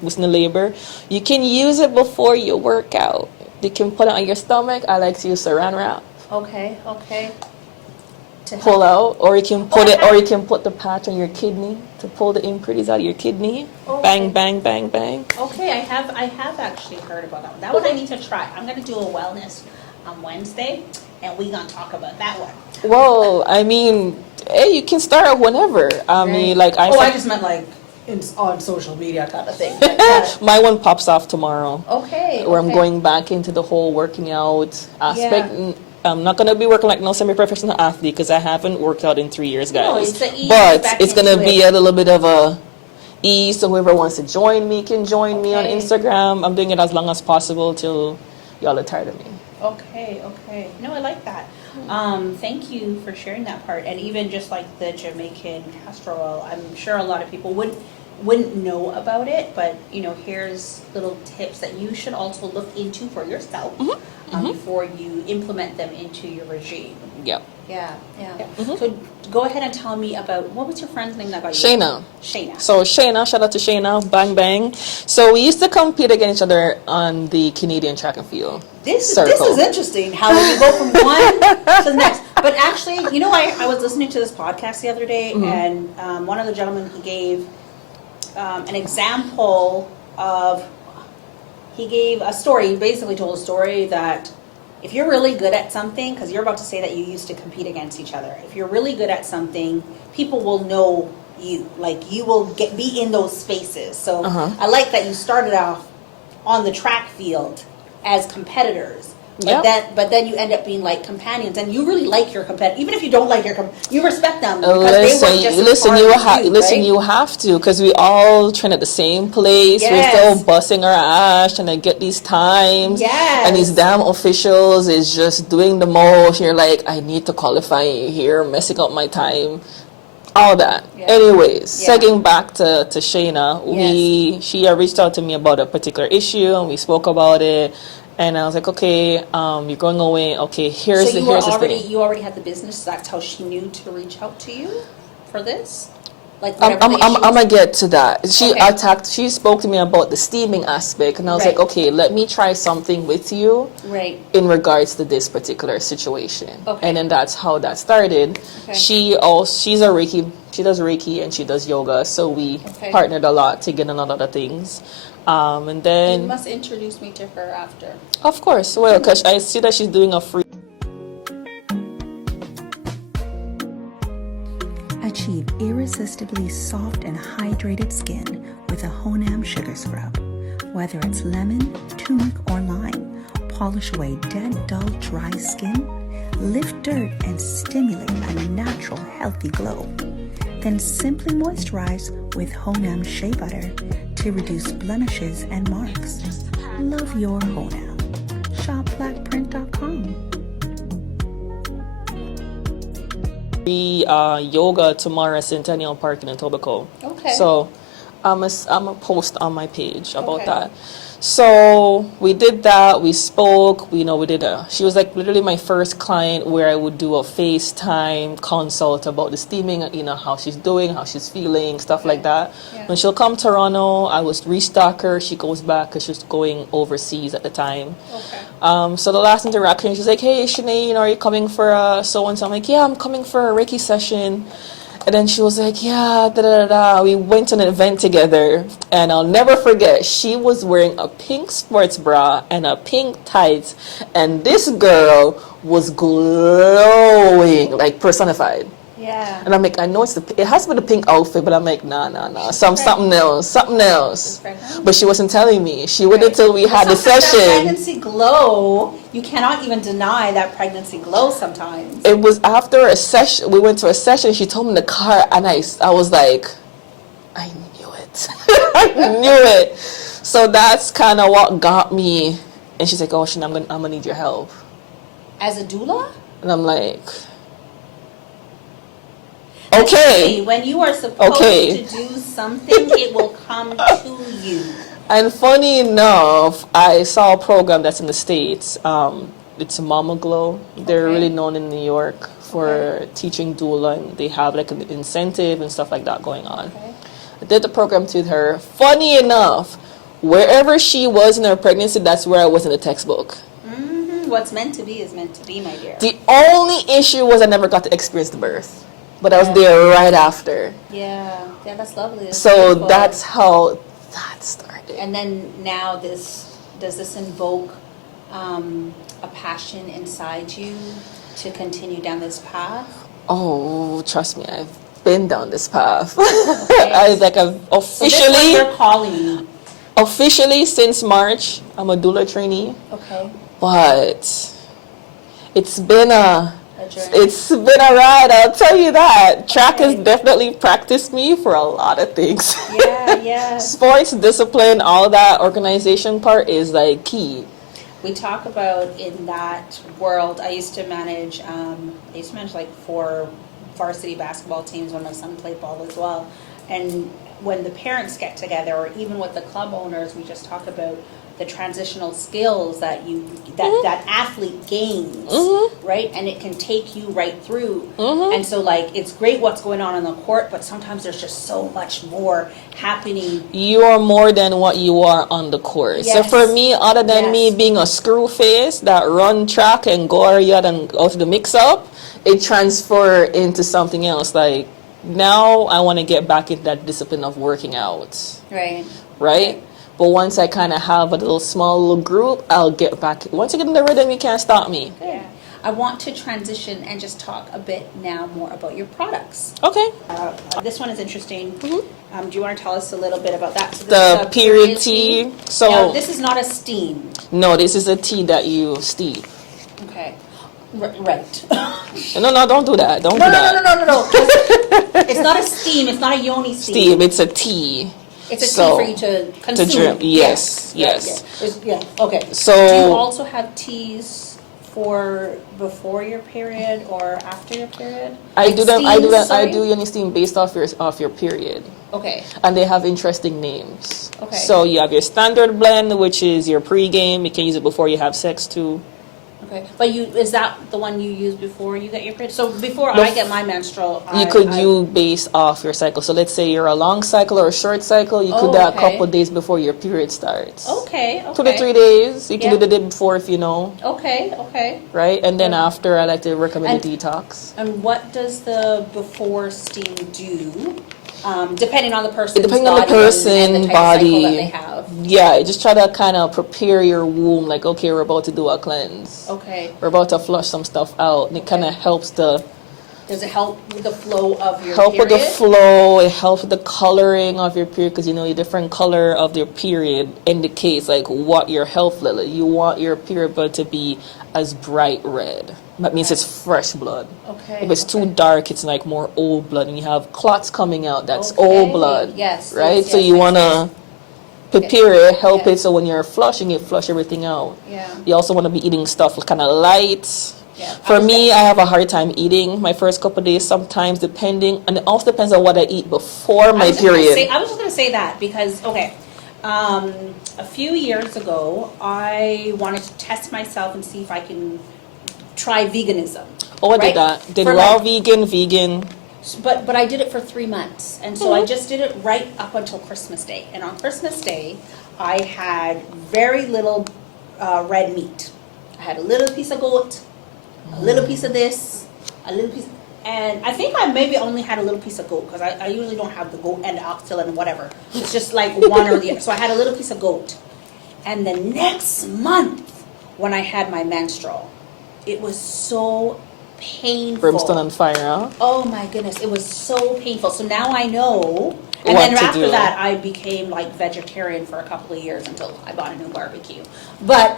Listen to labor. You can use it before you work out. You can put it on your stomach. I like to use saran wrap. Okay. To Pull help. out, or you can put it, or you can put the patch on your kidney to pull the impurities out of your kidney. Okay. Bang, bang, bang, bang. Okay, I have actually heard about that one. That one I need to try. I'm gonna do a wellness on Wednesday, and we're gonna talk about that one. Well, I mean, hey, you can start whenever. I mean, like I just meant like on social media kind of thing. my one pops off tomorrow. Okay. Where I'm going back into the whole working out aspect. I'm not going to be working like no semi-professional athlete because I haven't worked out in 3 years, guys. No, it's the ease but back it's going to into be it. a little bit of a ease. So whoever wants to join me can join me on Okay. Instagram. I'm doing it as long as possible till y'all are tired of me. Okay. No, I like that. Thank you for sharing that part. And even just like the Jamaican castor oil, I'm sure a lot of people wouldn't know about it, but here's little tips that you should also look into for yourself before you implement them into your regime. Yep. Yeah. So go ahead and tell me about, what was your friend's name that got you? Shayna. Shayna. So Shayna, shout out to Shayna, bang bang. So we used to compete against each other on the Canadian track and field. This circle. is interesting, how you go from one to the next. But actually, I was listening to this podcast the other day, and one of the gentlemen, he gave an example of, he gave a story, he basically told a story that if you're really good at something, because you're about to say that you used to compete against each other, if you're really good at something, people will know you, like you will be in those spaces. So I like that you started off on the track field as competitors. But then you end up being like companions, and you really like your competitor, even if you don't like you respect them because they work just as hard as you, right? You have to, because we all train at the same place. Yes. We're still busting our ass trying to get these times. Yes. And these damn officials is just doing the most. You're like, I need to qualify you here, messing up my time. All that. Yeah. Anyways, Yeah. segueing back to Shayna, she reached out to me about a particular issue, and we spoke about it. And I was like, okay, you're going away. Okay, here's the thing. You already had the business. That's how she knew to reach out to you for this. Like I'm gonna get to that. She spoke to me about the steaming aspect, and I was like, okay, let me try something with you, right, in regards to this particular situation. Okay. And then that's how that started. Okay. She's a Reiki. She does Reiki and she does yoga, so we partnered a lot to get on a lot of things. And then you must introduce me to her after. Of course, well, because I see that she's doing a free. Achieve irresistibly soft and hydrated skin with a Honam sugar scrub. Whether it's lemon, turmeric, or lime, polish away dead, dull, dry skin, lift dirt, and stimulate a natural, healthy glow. Then simply moisturize with Honam shea butter to reduce blemishes and marks. Love your pronoun. Shop blackprint.com. Yoga tomorrow at Centennial Park in Etobicoke. Okay. So I'm a post on my page about Okay. that. So we did that. We spoke. She was like literally my first client where I would do a FaceTime consult about the steaming. How she's doing, how she's feeling, stuff like that. Yeah. When she'll come to Toronto, I was restock her. She goes back because she's going overseas at the time. Okay. So the last interaction, she's like, "Hey, Shannae, are you coming for so and so?" I'm like, "Yeah, I'm coming for a Reiki session." And then she was like, "Yeah, da da da da." We went to an event together, and I'll never forget. She was wearing a pink sports bra and a pink tights, and this girl was glowing, like personified. Yeah. And I'm like, I know it has to be the pink outfit, but I'm like, nah. Something else. Pregnant? But she wasn't telling me. She waited till we had the Sometimes that session. pregnancy glow, you cannot even deny that pregnancy glow sometimes. It was after a session. We went to a session. She told me in the car, and I was like, I knew it. I knew it. So that's kind of what got me. And she's like, "Oh, Shannon, I'm gonna need your help." As a doula? And I'm like, okay. When you are supposed to do something, it will come to you. And funny enough, I saw a program that's in the States. It's Mama Glow. They're Okay. really known in New York for teaching doula, and they have like an incentive and stuff like that going on. Okay. I did the program with her. Funny enough, wherever she was in her pregnancy, that's where I was in the textbook. Mm-hmm. What's meant to be is meant to be, my dear. The only issue was I never got to experience the birth. But I was there right after. Yeah, that's lovely. That's So beautiful. that's how that started. And then now does this invoke a passion inside you to continue down this path? Oh, trust me, I've been down this path. Okay. I've So this is what you're calling. officially since March, I'm a doula trainee. Okay. But it's been a journey. ride, I'll tell you that. Track has Okay. definitely practiced me for a lot of things. Yeah. Sports, discipline, all that organization part is like key. We talk about in that world. I used to manage like 4 varsity basketball teams when my son played ball as well. And when the parents get together, or even with the club owners, we just talk about the transitional skills that that athlete gains, right? And it can take you right through. And so, like, it's great what's going on the court, but sometimes there's just so much more happening. You are more than what you are on the court. So Yes. for me, other than me Yes. being a screw face that run track and go out and out to the mix up, it transfer into something else. Like now I want to get back into that discipline of working out. Right? But once I kind of have a small little group, I'll get back. Once I get in the rhythm, you can't stop me. Yeah. I want to transition and just talk a bit now more about your products. Okay. This one is interesting. Do you want to tell us a little bit about that? So this The is a period tea. So now, this is not a steam. no, this is a tea that you steep. Okay. Right. No, don't do that. Don't do that. No. It's not a steam. It's not a Yoni steam. Steam. It's a tea. It's a So, tea for you to consume. to drink. Yes. Yeah. Okay. So- do you also have teas for before your period or after your period? I Like do them. steams, I sorry? do Yoni steam based off your period, Okay. and they have interesting names. Okay. So you have your standard blend, which is your pre-game. You can use it before you have sex too. Okay. But is that the one you use before you get your period? So before I get my menstrual, You could use based off your cycle. So let's say you're a long cycle or a short cycle. You could do that a okay. couple days before your period starts. Okay. 2 to 3 days. You can Yeah. do the day before if you know, Okay. right? And then Yeah. after, I like to recommend And- a detox. And what does the before steam do? Depending on the person's Depending on the body and person, the type body. of cycle that they have. Yeah, just try to kind of prepare your womb. Like, okay, we're about to do a cleanse. Okay. We're about to flush some stuff out. And it kind of helps Does it help with the flow of your help period? with the flow. It helps with the coloring of your period because the different color of your period indicates like what your health level. You want your period blood to be as bright red. That means it's fresh blood. Okay. If it's too dark, it's like more old blood, and you have clots coming out. That's Okay. old blood. Yes. Right. yes, So yes, you yes, wanna prepare it, help Yeah. it so when you're flushing it, flush everything out. Yeah. You also want to be eating stuff kind of light. Yeah. For me, I have a hard time eating my first couple of days sometimes, depending, and it also depends on what I eat before my period. I was just going to say that because, okay, a few years ago, I wanted to test myself and see if I can try veganism. Oh, I right? did that. Did For raw like- vegan. But I did it for 3 months, and so I just did it right up until Christmas Day. And on Christmas Day, I had very little red meat. I had a little piece of goat, a little piece of this, a little piece, and I think I maybe only had a little piece of goat because I usually don't have the goat and the oxtail and whatever. It's just like one or the other. So I had a little piece of goat, and the next month when I had my menstrual, it was so painful. Brimstone and fire, huh? Oh my goodness, it was so painful. So now I know. And What then to after do. that, I became like vegetarian for a couple of years until I bought a new barbecue. But,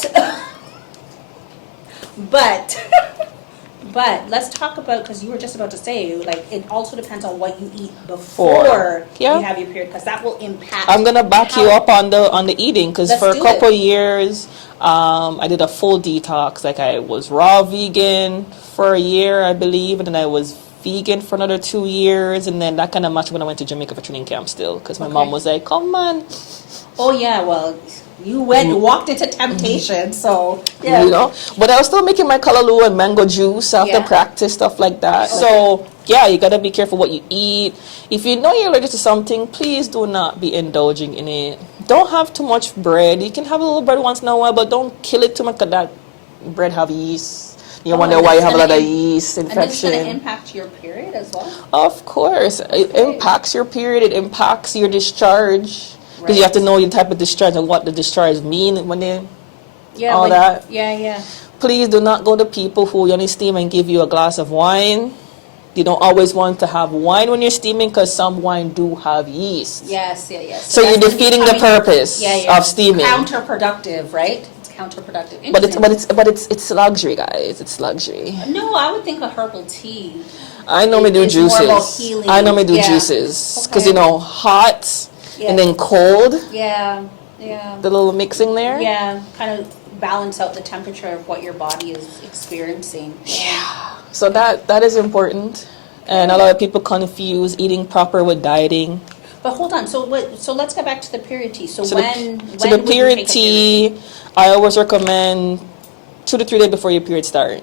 but let's talk about, because you were just about to say, like, it also depends on what you eat before Yeah. you have your period, because that will impact. I'm gonna back how- you up on the eating, because Let's for a do couple it. years, I did a full detox. Like I was raw vegan for a year, I believe, and then I was vegan for another 2 years, and then that kind of matched when I went to Jamaica for training camp still, because my mom Okay. was like, "Come on," Oh yeah, well, you walked into temptation, so yeah. you know. But I was still making my kalaloo and mango juice after Yeah. practice, stuff like that. So yeah, you gotta be careful what you eat. If you know you're allergic to something, please do not be indulging in it. Don't have too much bread. You can have a little bread once in a while, but don't kill it too much, because that bread have yeast. You Oh, wonder and why you it's have a lot gonna of yeast And it's going to infection. impact your period as well. Of course, it impacts your period. It impacts your discharge, because you have to Right. know the type of discharge and what the discharge mean when they. Yeah, All like- that. Yeah. Please do not go to people who only steam and give you a glass of wine. You don't always want to have wine when you're steaming, because some wine do have yeast. Yes. So you're that's defeating the becoming- purpose of steaming. Counterproductive, right? It's counterproductive. But Interesting. it's luxury, guys. It's luxury. No, I would think a herbal tea. I know me do It's more about juices. healing. I know me do Yeah. juices, because Okay. you know, hot Yeah. and then cold. Yeah. The little mixing there. Yeah, kind of balance out the temperature of what your body is experiencing. So that is important. And a lot of people confuse eating proper with dieting. But hold on, so let's get back to the period tea. So, So when the would you period take a tea, I always recommend 2 to 3 days before your period start.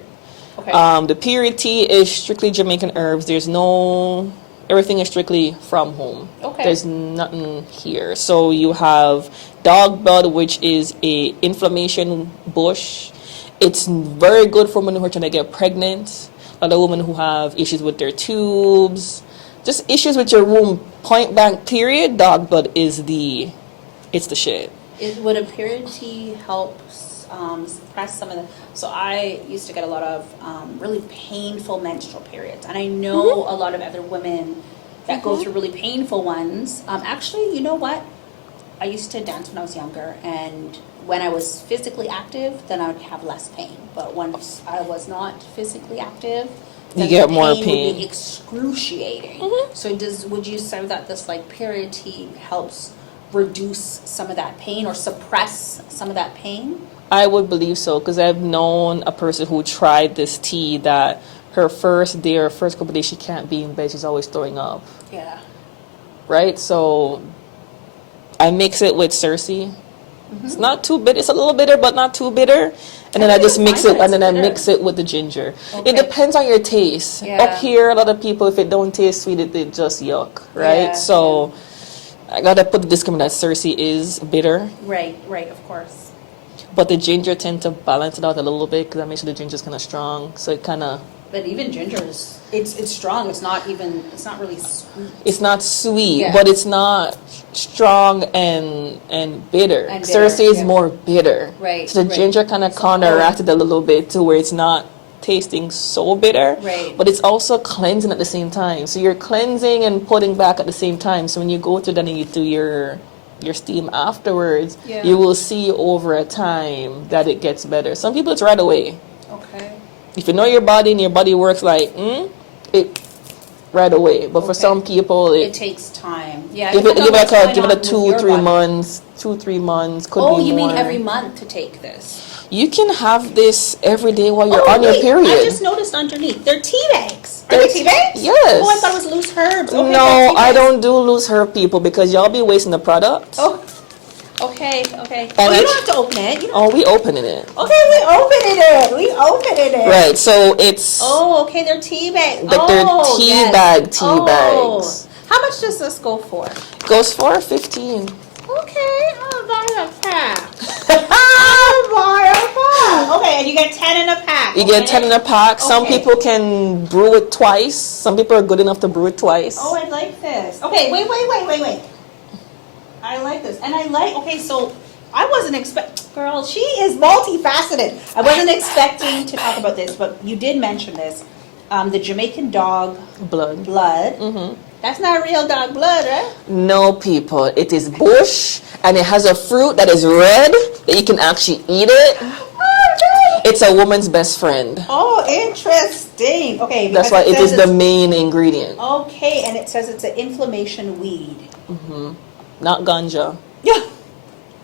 Okay. The period tea is strictly Jamaican herbs. Everything is strictly from home. Okay. There's nothing here. So you have dog blood, which is a inflammation bush. It's very good for women who are trying to get pregnant. A lot of women who have issues with their tubes, just issues with your womb. Point blank, period. Dog blood is the shit. Would a period tea help suppress some of the? So I used to get a lot of really painful menstrual periods, and I know a lot of other women that go through really painful ones. Actually, you know what? I used to dance when I was younger, and when I was physically active, then I would have less pain. But once I was not physically active, then get the more Would pain. be excruciating. So would you say that this like period tea helps reduce some of that pain or suppress some of that pain? I would believe so, because I've known a person who tried this tea that her first day or first couple of days she can't be in bed. She's always throwing up. Yeah. Right? So I mix it with Cersei. It's not too bitter. It's a little bitter, but not too bitter. And then I just don't mix find it, that and then I it's bitter. mix it with the ginger. Okay. It depends on your taste. Yeah. Up here, a lot of people, if it don't taste sweet, it just yuck, right? Yeah, So I gotta put the disclaimer that Cersei is bitter, Right, of course. but the ginger tend to balance it out a little bit, because that makes sure the ginger is kind of strong. So it kind of, But even ginger is it's strong. It's not really sweet. it's not sweet, Yeah. but it's not strong and bitter. And bitter, Cersei is yeah. more bitter. Right, So the right. ginger kind of So- counteracted a little bit to where it's not tasting so bitter. Right. But it's also cleansing at the same time. So you're cleansing and putting back at the same time. So when you go through that and you do your steam afterwards, Yeah. you will see over a time that it gets better. Some people it's right away. Okay. If you know your body and your body works like, right away. But for Okay. some people, It takes time. Yeah. give it depending on what's going give it on a with 2 your 3 body. months, 2 3 months could be Oh, more. you mean every month to take this? You can have this every day while you're on your wait, period. I just noticed underneath. They're tea bags. Are they tea bags? Yes. Oh, I thought it was loose herbs. Okay, they're No, tea I bags. don't do loose herb, people, because y'all be wasting the product. Oh, okay. And Oh, I- you don't have to open it. You don't. Oh, we opening it. Okay, we opening it. Right, so it's Oh, okay, they're tea bags. Like they're tea bags. How much does this go for? Goes for 15. Okay, I'll buy a pack. I'll buy a pack. Okay, and you get 10 in a pack. You get 10 in a pack. Some Okay. people can brew it twice. Some people are good enough to brew it twice. Oh, I like this. Okay, wait. I like this. And okay, so I wasn't girl, she is multifaceted. I wasn't expecting to talk about this, but you did mention this. The Jamaican dog Blood. blood. Mm-hmm. That's not real dog blood, right? No, people. It is bush, and it has a fruit that is red that you can actually eat it. It's a woman's best friend. Oh, interesting. Okay, That's because why it says is the it's- main ingredient. Okay, and it says it's an inflammation weed. Not ganja. Yeah.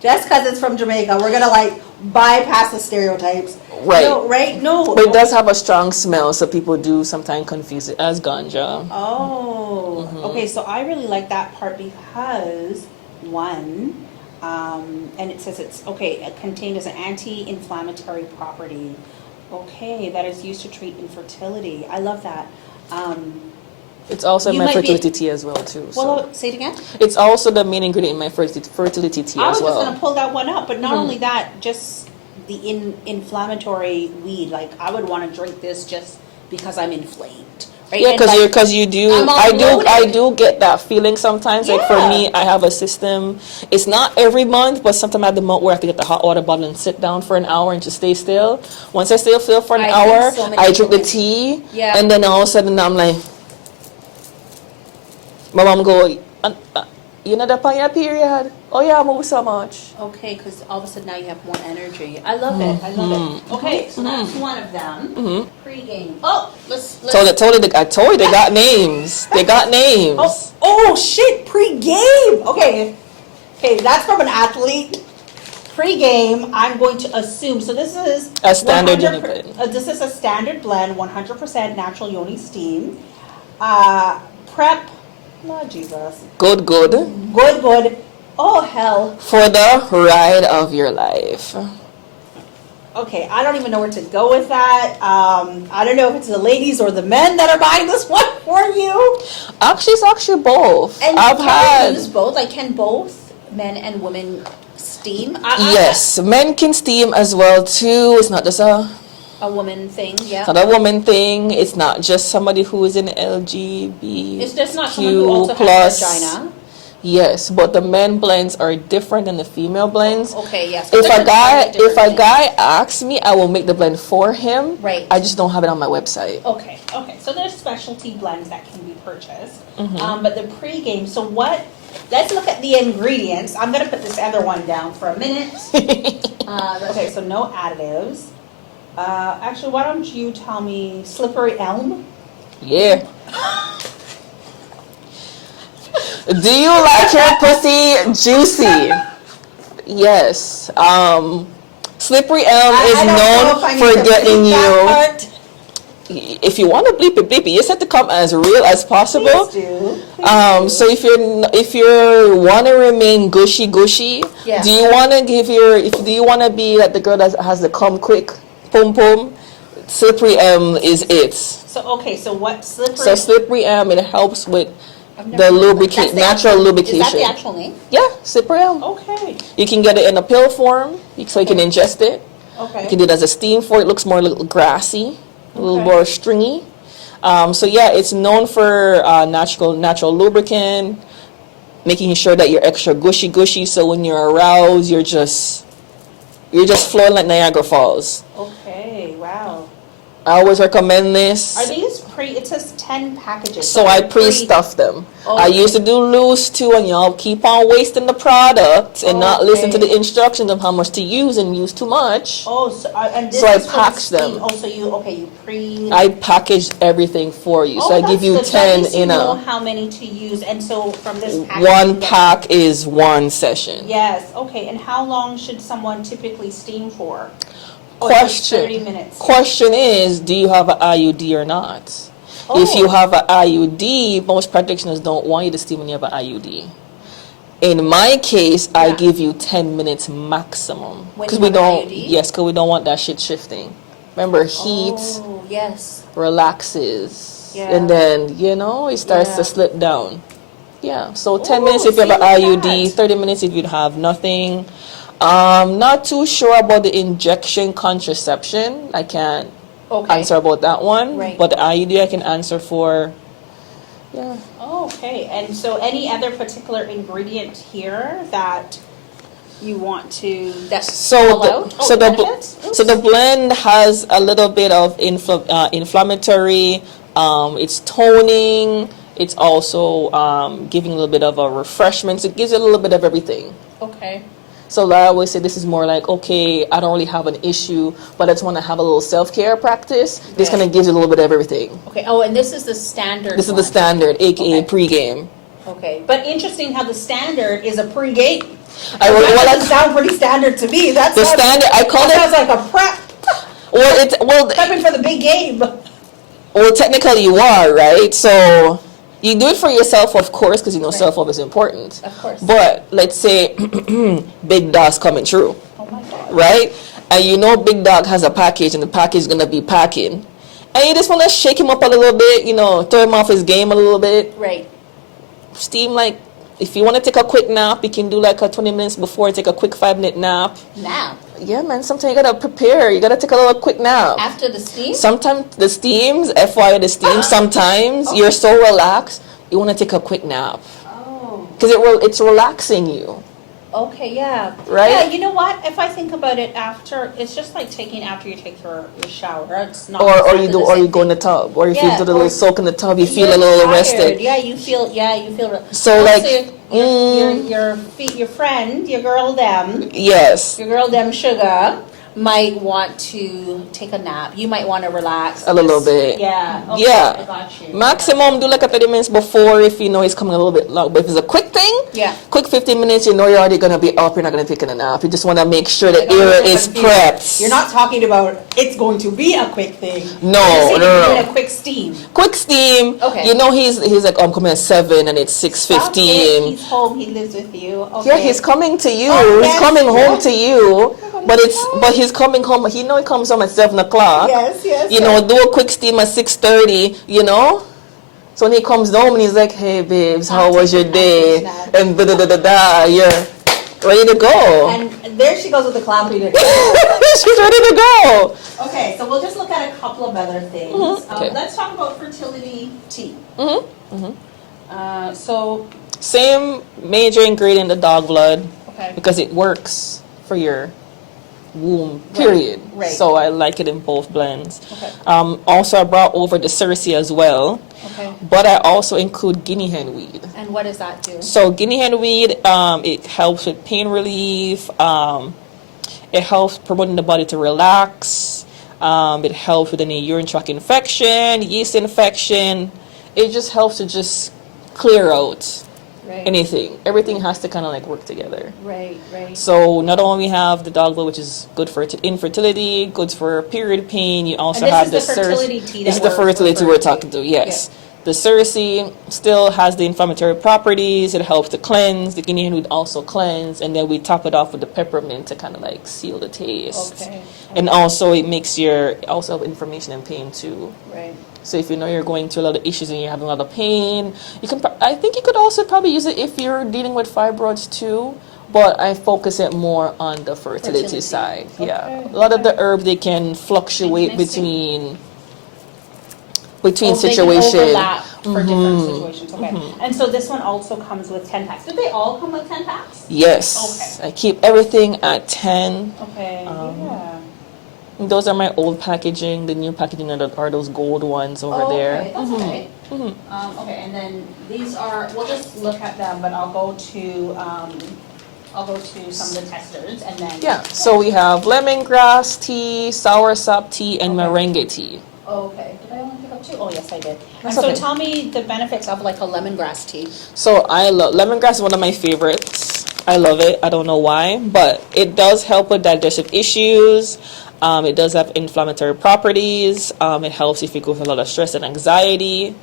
Just because it's from Jamaica, we're gonna bypass the stereotypes. Right. No, right? No. But it does have a strong smell, so people do sometimes confuse it as ganja. Oh. Okay, so I really like that part because one, and it says it contained as an anti-inflammatory property. Okay, that is used to treat infertility. I love that. It's also in You my might be- fertility tea as well, too. So. Well, say it again. It's also the main ingredient in my fertility tea I as was well. just gonna pull that one up, but not only that, just the inflammatory weed. Like I would want to drink this just because I'm inflamed, right? Yeah, And, because you do. I'm all I bloated. do get that feeling sometimes. Like for Yeah. me, I have a system. It's not every month, but sometimes I have the month where I have to get the hot water bottle and sit down for an hour and just stay still. Once I stay still for an I hour, think so many I drink the women- tea, Yeah. and then all of a sudden I'm like, my mom go, you know that on your period? Oh yeah, I move so much. Okay, because all of a sudden now you have more energy. I love it. I love it. Okay, so that's one of them. Pre-game. Oh, let's. I told you they got names. They got names. Oh shit! Pre-game. Okay, that's from an athlete. Pre-game. I'm going to assume. So this is A standard 100 blend. This is a standard blend, 100% natural Yoni steam. Prep. Lord Jesus. Good. Good. Oh hell. For the ride of your life. Okay, I don't even know where to go with that. I don't know if it's the ladies or the men that are buying this one for you. Actually, it's actually both. And I've can had. I use both? Like, can both men and women steam? Yes, men can steam as well too. It's not just a woman thing, yeah. it's not a woman thing. It's not just somebody who is in LGBTQ+. It's just not someone who also has a vagina. Yes, but the men blends are different than the female blends. Okay, yes. If They're a guy different things. asks me, I will make the blend for him. Right. I just don't have it on my website. Okay. So there's specialty blends that can be purchased. But the pre-game, let's look at the ingredients. I'm going to put this other one down for a minute. Okay, so no additives. Actually, why don't you tell me slippery elm? Yeah. Do you like your pussy juicy? Yes. Slippery elm I is don't know if I known need for to getting bleep that you. part. If you want to bleep it, you said to come as real as possible. Please do. So if you want to remain gushy, Yeah. do you want to do you want to be like the girl that has the come quick, pum? Slippery elm is it. So what slippery? So slippery elm, it helps with I've never the heard of that. lubricate, That's the natural actual- lubrication. Is that the actual name? Yeah, slippery elm. Okay. You can get it in a pill form, so you can ingest it. Okay. You can do it as a steam form. It looks more a little grassy, a little Okay. more stringy. So yeah, it's known for natural lubricant, making sure that you're extra gushy. So when you're aroused, you're just flowing like Niagara Falls. Okay. Wow. I always recommend this. Are these it says 10 packages. So I pre-stuff them. Oh, I used to do loose too, and y'all keep on wasting the product and not listen to the instructions of how much to use and use too much. Oh, so, and this So I is for the package steam. them. Oh, so you pre... I package everything for you. So I give you 10 in know a... how many to use, and so from this package... One pack is one session. Yes, okay. And how long should someone typically steam for? Question. 30 minutes. Question is, do you have an IUD or not? If you have an IUD, most practitioners don't want you to steam when you have an IUD. In my case, I give you 10 minutes maximum. Because we don't, yes, because we don't want that shit shifting. Remember, heat relaxes. Yeah. And then, it starts to slip down. Yeah, so 10 minutes if you have an IUD, 30 minutes if you have nothing. Not too sure about the injection contraception. I can't answer about that one. Right. But the IUD I can answer for. Yeah. Oh, okay. And so any other particular ingredient here that you want to So the blend has a little bit of inflammatory. It's toning. It's also giving a little bit of a refreshment. So it gives you a little bit of everything. Okay. So I always say this is more like, okay, I don't really have an issue, but I just want to have a little self-care practice. This kind of gives you a little bit of everything. Okay. Oh, and this is the standard This is the standard, a.k.a. pre-game. Okay. But interesting how the standard is a pre-game. That doesn't sound pretty standard to me. That sounds like a prep. Prepping for the big game. Well, technically you are, right? So you do it for yourself, of course, because self-love is important. Of course. But let's say Big Dog's coming through. Oh my God. Right? And Big Dog has a package, and the package is going to be packing. And you just want to shake him up a little bit, throw him off his game a little bit. Right. Steam, if you want to take a quick nap, you can do a 20 minutes before, take a quick 5-minute nap. Nap? Yeah, man. Sometimes you got to prepare. You got to take a little quick nap. After the steam? Sometimes the steams, FYI the steam, sometimes you're so relaxed, you want to take a quick nap. Oh. Because it's relaxing you. Okay, yeah. Right? Yeah, you know what? If I think about it it's just like taking after you take your shower. It's not or you go in the tub. Or if you do the little soak in the tub, you feel a little rested. Yeah, you feel so your friend, your girl them. Yes. Your girl them sugar might want to take a nap. You might want to relax a little bit. Yeah. Okay, yeah. I got you. Maximum do a 30 minutes before if it's coming a little bit long. But if it's a quick thing, quick 15 minutes, you're already going to be up. You're not going to take a nap. You just want to make sure the area is prepped. You're not talking about it's going to be a quick thing. No. A quick steam. Quick steam. Okay. He's like, I'm coming at 7 and it's 6:15. He's home. He lives with you. Okay. Yeah, he's coming to you. He's coming home to you. But he's coming home. He comes home at 7 o'clock. Yes. Do a quick steam at 6:30. So when he comes home and he's like, "Hey, babes, how was your day?" And you're ready to go. And there she goes with the clapping. She's ready to go. Okay, so we'll just look at a couple of other things. Okay. Let's talk about fertility tea. So same major ingredient, the dog blood, okay, because it works for your womb, period. Right. So I like it in both blends. Okay. Also, I brought over the Cersei as well. Okay. But I also include guinea hen weed. And what does that do? So guinea hen weed, it helps with pain relief. It helps promoting the body to relax. It helps with any urine tract infection, yeast infection. It just helps to just clear out anything. Everything has to kind of work together. Right. So not only have the dog blood, which is good for infertility, good for period pain, you also have the fertility tea. This is the fertility we're talking to, yes. Yeah. The Cersei still has the inflammatory properties. It helps to cleanse. The guinea hen would also cleanse. And then we top it off with the peppermint to kind of seal the taste. Okay. And also it makes also have inflammation and pain too. Right. So if you're going through a lot of issues and you're having a lot of pain, I think you could also probably use it if you're dealing with fibroids too. But I focus it more on the fertility side. Okay. Yeah. A lot of the herbs, they can fluctuate between situations. They can overlap for different situations. Okay. And so this one also comes with 10 packs. Did they all come with 10 packs? Yes. Okay. I keep everything at 10. Okay. Those are my old packaging. The new packaging are those gold ones over there. Okay, that's okay. Okay, and then these are, we'll just look at them, but I'll go to some of the testers and then. Yeah, so we have lemongrass tea, soursop tea, and merengue tea. Okay, did I only pick up two? Oh, yes, I did. That's and so okay. tell me the benefits of like a lemongrass tea. So I love lemongrass is one of my favorites. I love it. I don't know why, but it does help with digestive issues. It does have inflammatory properties. It helps if you go through a lot of stress and anxiety.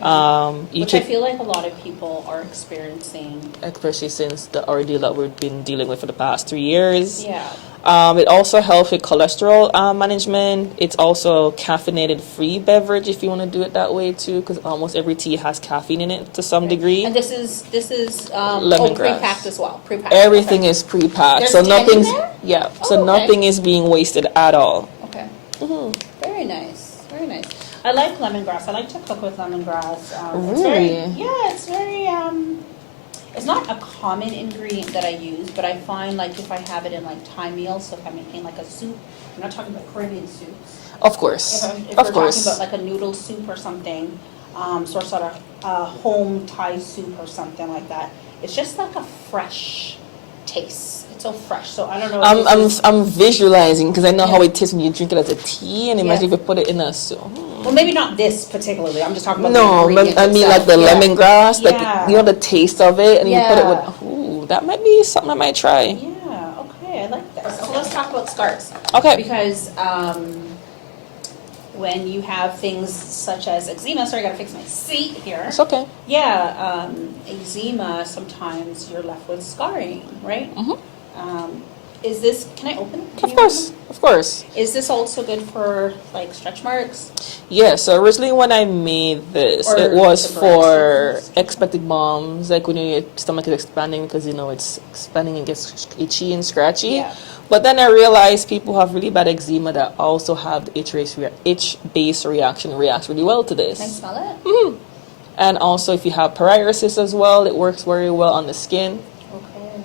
Which I feel like a lot of people are experiencing. Especially since the ordeal that we've been dealing with for the past 3 years. Yeah. It also helps with cholesterol management. It's also a caffeinated free beverage if you want to do it that way too, because almost every tea has caffeine in it to some degree. And this is lemongrass. Pre-packed as well. Pre-packed. Everything is pre-packed, There's so 10 nothing's in there? so okay. nothing is being wasted at all. Okay. Very nice. Very nice. I like lemongrass. I like to cook with lemongrass. Really? It's very. It's not a common ingredient that I use, but I find like if I have it in like Thai meals, so if I'm making like a soup, I'm not talking about Caribbean soups. Of course. If we're talking about like a noodle soup or something, sort of home Thai soup or something like that, it's just like a fresh taste. It's so fresh. So I don't know. I'm visualizing because I know how it tastes when you drink it as a tea, and imagine if you put it in a soup. Well, maybe not this particularly. I'm just talking about No, the but ingredient I mean itself. like the lemongrass, like Yeah. you know the taste of it, and you put it Yeah. with. Ooh, that might be something I might try. Yeah. Okay, I like that. So let's talk about scars. Okay. Because when you have things such as eczema, sorry, I gotta fix my seat here. It's okay. Yeah, eczema. Sometimes you're left with scarring, right? Is this? Can I open it? Can Of you course, open of course. it? Is this also good for like stretch marks? Yeah, so originally when I made this, Or it was the for breasts. expecting moms, like when your stomach is expanding because you know it's expanding and gets itchy and scratchy. Yeah. But then I realized people have really bad eczema that also have the itch-based reaction reacts really well to this. Can I smell it? And also if you have psoriasis as well, it works very well on the skin. Okay.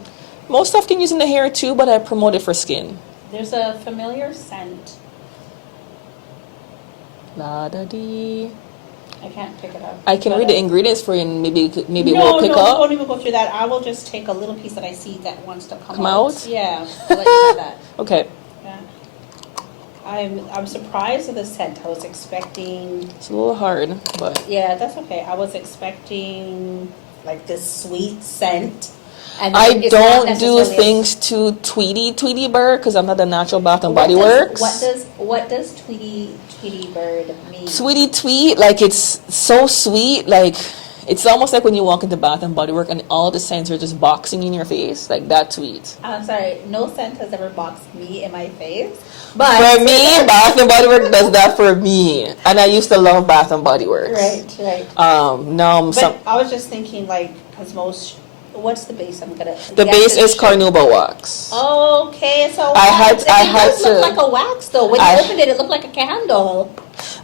Most stuff can use in the hair too, but I promote it for skin. There's a familiar scent. La da dee. I can't pick it up. I can But, read the ingredients for you, and maybe no, we'll pick no, up. won't even go through that. I will just take a little piece that I see that wants to come Come out? Yeah, I'll let you have that. Okay. Yeah. I'm surprised at the scent. I was expecting. It's a little hard, but Yeah, that's okay. I was expecting like this sweet scent. And I it's not don't do necessarily things to Tweety Bird because I'm not a natural Bath and What Body does- Works. What does Tweety Bird mean? Sweetie Tweet, like it's so sweet, like it's almost like when you walk into Bath and Body Works and all the scents are just boxing in your face, like that tweet. I'm sorry, no scent has ever boxed me in my face. But For me, Bath and Body Works does that for me, and I used to love Bath and Body Works. Right. Now I'm But I was just thinking, like, because what's the base? I'm gonna. the base is carnauba wax. Okay, so I had it does to- look like a wax though. When you opened it looked like a candle.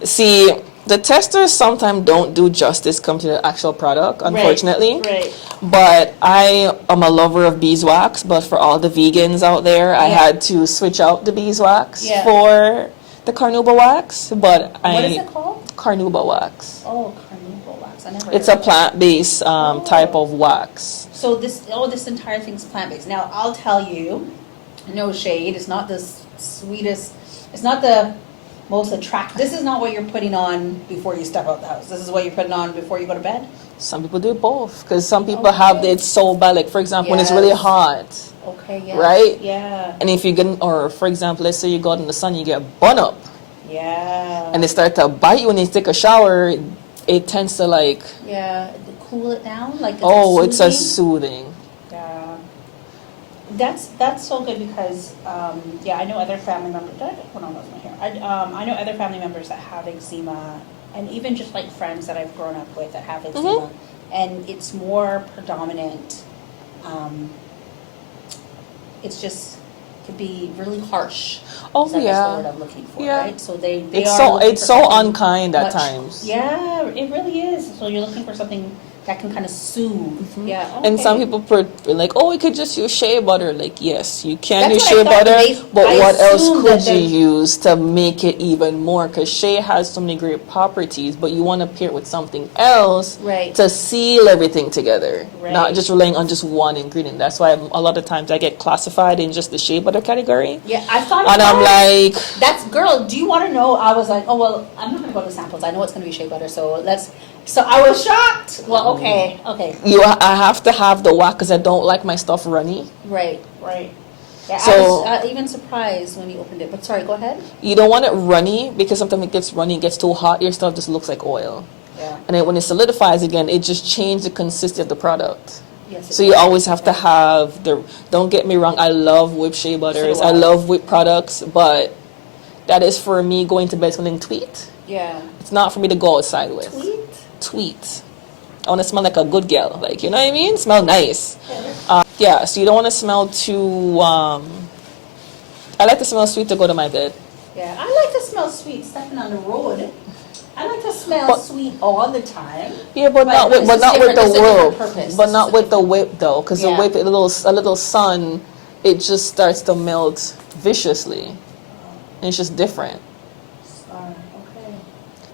See, the testers sometimes don't do justice come to the actual product, unfortunately. Right. But I am a lover of beeswax, but for all the vegans out there, I had to switch out the beeswax for the carnauba wax. But What is it called? Carnauba wax. Oh, carnauba wax. I never. It's a plant-based type of wax. So this entire thing's plant-based. Now, I'll tell you, no shade, it's not the sweetest, it's not the most attractive. This is not what you're putting on before you step out the house. This is what you're putting on before you go to bed? Some people do both because some people have it so bad. Like, for example, when it's really hot, Okay, yeah. right? Yeah. And if you get, or for example, let's say you go out in the sun, you get bun up. Yeah. And they start to bite you when you take a shower, it tends to like... Yeah, cool it down? Like, it's a soothing. Yeah. That's so good because, I know other family members, hold on, that's my hair. I know other family members that have eczema, and even just like friends that I've grown up with that have eczema, and it's more predominant. It's just could be really harsh. Oh, That's yeah. the word I'm looking for, Yeah. right? So It's so unkind at times. Yeah, it really is. So you're looking for something that can kind of soothe. Yeah. Okay. And some people like, oh, we could just use shea butter. Like, yes, you can That's use what I shea thought, butter, but I what else assumed could that you use to make it even more? Because shea has so many great properties, but you want to pair it with something else Right. to seal everything together, Right. not just relying on just one ingredient. That's why a lot of times I get classified in just the shea butter category. Yeah, I thought. And I'm like, that's girl. Do you want to know? I was like, oh well, I'm not gonna go to samples. I know it's gonna be shea butter, so let's. So I was shocked. Well, okay. I have to have the wax because I don't like my stuff runny. Right. Yeah, So- I was even surprised when you opened it. But sorry, go ahead. You don't want it runny because sometimes it gets runny, it gets too hot, your stuff just looks like oil. Yeah. And then when it solidifies again, it just changes the consistency of the product. Yes. So you always have to have don't get me wrong, I love whipped shea butters, So do I. I love whipped products, but that is for me going to bed smelling tweet. Yeah. It's not for me to go outside with. Tweet. I want to smell like a good girl, like, you know what I mean? Smell nice. Yeah, so you don't want to smell too, I like to smell sweet to go to my bed. Yeah, I like to smell sweet stepping on the road. I like to smell sweet all the time. Yeah, but not with this is the different. This is a different whip. purpose. But This not is a with the whip though, because the Yeah. whip, a little sun, it just starts to melt viciously. And it's just different. Okay.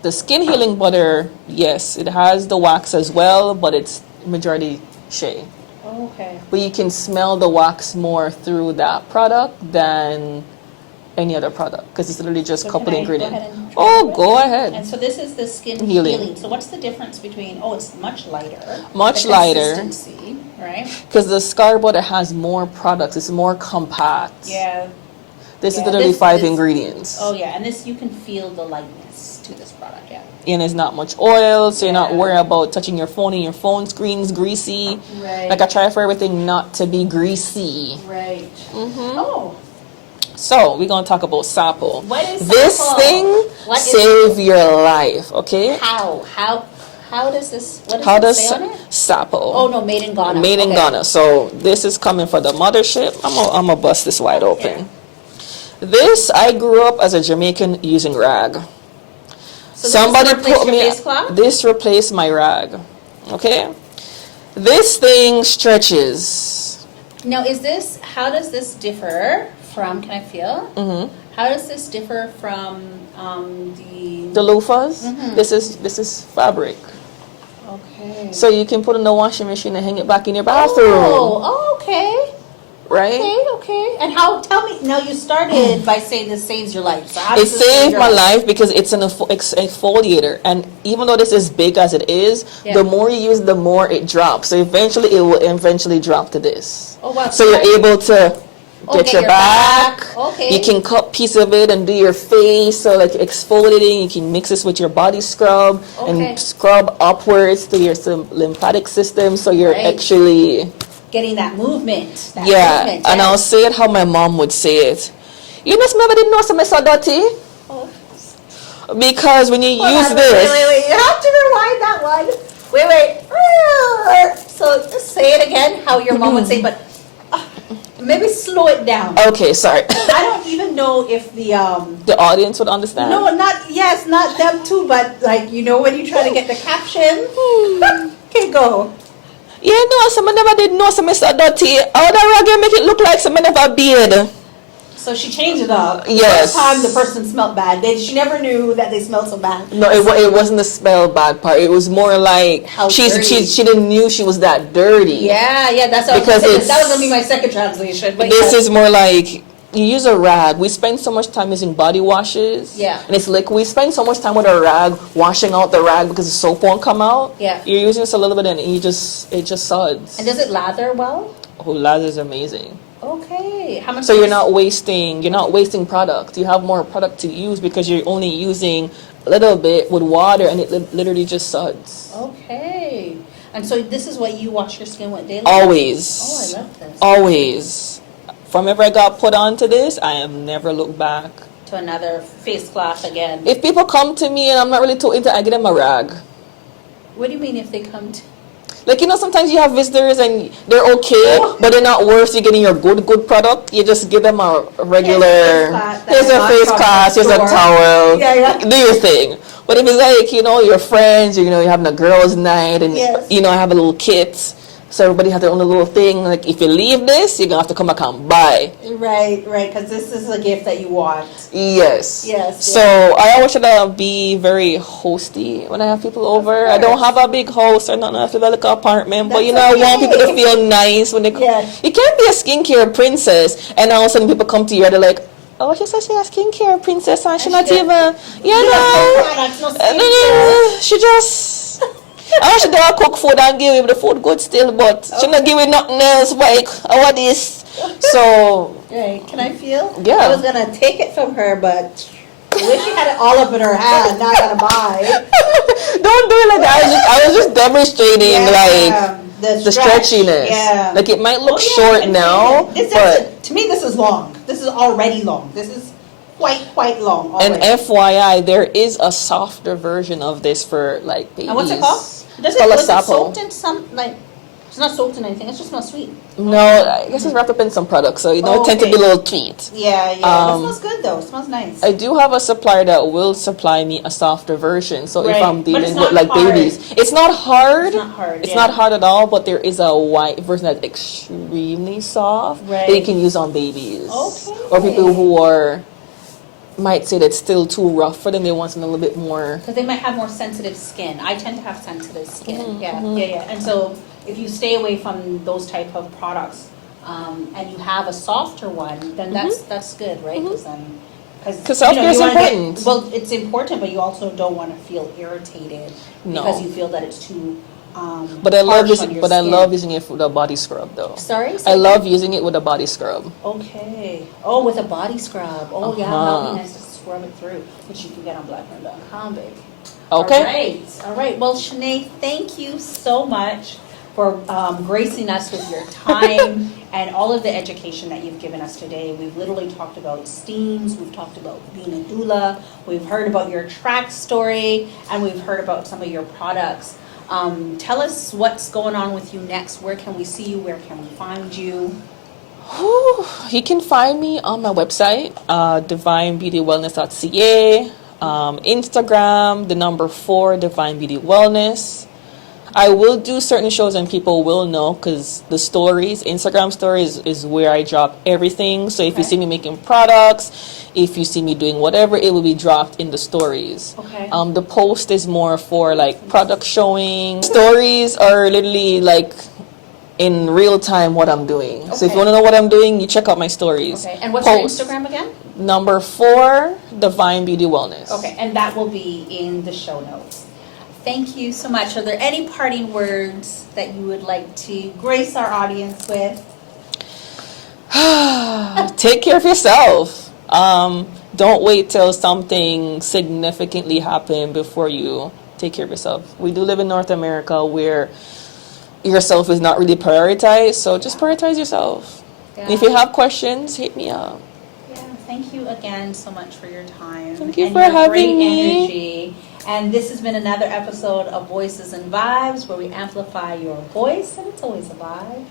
The skin healing butter, yes, it has the wax as well, but it's majority shea. Okay. But you can smell the wax more through that product than any other product because it's literally just a So couple can I go ingredients. ahead and try Oh, it? go ahead. And so this is the skin Healing. healing. So what's the difference between? Oh, it's much lighter. Much The lighter. Consistency, right? Because the scar butter has more products, it's more compact. Yeah. This is Yeah, literally this 5 is- ingredients. Oh yeah, and this you can feel the lightness to this product. Yeah. And there's not much oil, so you're not Yeah. worried about touching your phone and your phone screen's greasy. Right. Like I try for everything not to be greasy. Right. Mm-hmm. Oh. So we're gonna talk about Sapo. What is This Sapo? thing What is save your life, okay? How does this? What does How it does say on it? Sapo? Oh no, made in Ghana. Made in Okay. Ghana. So this is coming for the mothership. I'm gonna bust this wide open. This I grew up as a Jamaican using rag. So Somebody this replaced put your me. face cloth? This replaced my rag. Okay. This thing stretches. Now, how does this differ from, can I feel? Mm-hmm. How does this differ from The loofahs. Mhm. This is fabric. Okay. So you can put it in the washing machine and hang it back in your bathroom. Oh, okay. Right? Okay. And tell me, now you started by saying this saves your life. So how It does this save saved your my life because it's an exfoliator, and even though this is big as it is, Yeah. the more you use, the more it drops. So eventually, it will eventually drop to this. Oh, wow. So you're able to get your back. Okay. You can cut piece of it and do your face. So like exfoliating, you can mix this with your body scrub Okay. and scrub upwards to your lymphatic system. So you're Right. actually Getting that movement. and I'll say it how my mom would say it. You must never did know something so dirty. Oh. Because when you use Wait. this, You have to rewind that one. Wait. So just say it again, how your mom would say, but maybe slow it down. okay, sorry, I don't even know if the the audience would understand. no, not them too, but like when you try to get the caption. Okay, go. Yeah, no, someone never did know something so dirty. How the rag make it look like someone never bathed? So she changed it up. Yes. First time the person smelled bad. She never knew that they smelled so bad. No, it wasn't the smell bad part. It was more like How she dirty. didn't knew she was that dirty. Yeah, that's what Because that was gonna be my second translation. But This is more like you use a rag. We spend so much time using body washes. Yeah. And it's like we spend so much time with a rag washing out the rag because the soap won't come out. Yeah. You're using this a little bit and it just suds. And does it lather well? Oh, lather is amazing. Okay. How much? So you're not wasting product. You have more product to use because you're only using a little bit with water and it literally just suds. Okay. And so this is what you wash your skin with daily? Always. Oh, I love this. Always. From ever I got put onto this, I have never looked back. To another face cloth again. If people come to me and I'm not really too into it, I get them a rag. What do you mean if they come to? Like, you know, sometimes you have visitors and they're okay, but they're not worth you getting your good product. You just give them a regular, here's a face cloth, here's a towel, do your thing. But if it's like, you know, your friends, you know, you're having a girls' night and, you know, have a little kit. So everybody has their own little thing. Like, if you leave this, you're going to have to come back and buy. Right, because this is a gift that you want. Yes. So I always try to be very hosty when I have people over. I don't have a big house or nothing. I have to like an apartment. But, you know, I want people to feel nice when they come. You can't be a skincare princess and all of a sudden people come to you and they're like, oh, she said she's a skincare princess and she's not even, you know, she just... I should do a cook food and give him the food good still, but she not give him nothing else like what this. So can I feel? Yeah. I was gonna take it from her, but I wish she had it all up in her hand. Now I gotta buy. Don't do it like that. I was just demonstrating like the stretchiness. Yeah. Like it might look short now, but to me this is long. This is already long. This is quite long already. And FYI, there is a softer version of this for like babies. And what's it called? Was it soaked in some, like, it's not soaked in anything, it's just not sweet. No, I guess it's wrapped up in some products, so you know, it tends to be a little sweet. Yeah. It smells good though, it smells nice. I do have a supplier that will supply me a softer version, so if I'm dealing with like babies. It's not hard. It's not hard at all, but there is a white version that's extremely soft that you can use on babies. Or people who are... might say that's still too rough for them. They want something a little bit more, because they might have more sensitive skin. I tend to have sensitive skin. And so if you stay away from those type of products and you have a softer one, then that's good, right? Because self-care is important. Well, it's important, but you also don't want to feel irritated because you feel that it's too but I love using I love using it with a body scrub though. Sorry? I love using it with a body scrub. Okay. Oh, with a body scrub. Oh, yeah. That would be nice to scrub it through, which you can get on blackprint.com, baby. Okay. All right. Well, Shannae, thank you so much for gracing us with your time and all of the education that you've given us today. We've literally talked about steams, we've talked about being a doula, we've heard about your track story, and we've heard about some of your products. Tell us what's going on with you next. Where can we see you? Where can we find you? You can find me on my website, divinebeautywellness.ca, Instagram, 4 Divine Beauty Wellness. I will do certain shows and people will know because the stories, Instagram stories is where I drop everything. So if you see me making products, if you see me doing whatever, it will be dropped in the stories. The post is more for like product showing. Stories are literally like in real time what I'm doing. So if you want to know what I'm doing, you check out my stories. And what's your Instagram again? 4 Divine Beauty Wellness. And that will be in the show notes. Thank you so much. Are there any parting words that you would like to grace our audience with? Take care of yourself. Don't wait till something significantly happens before you take care of yourself. We do live in North America where yourself is not really prioritized, so just prioritize yourself. And if you have questions, hit me up. Thank you again so much for your time. Thank you for having me. Energy. And this has been another episode of Voices and Vibes, where we amplify your voice, and it's always a vibe.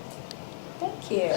Thank you.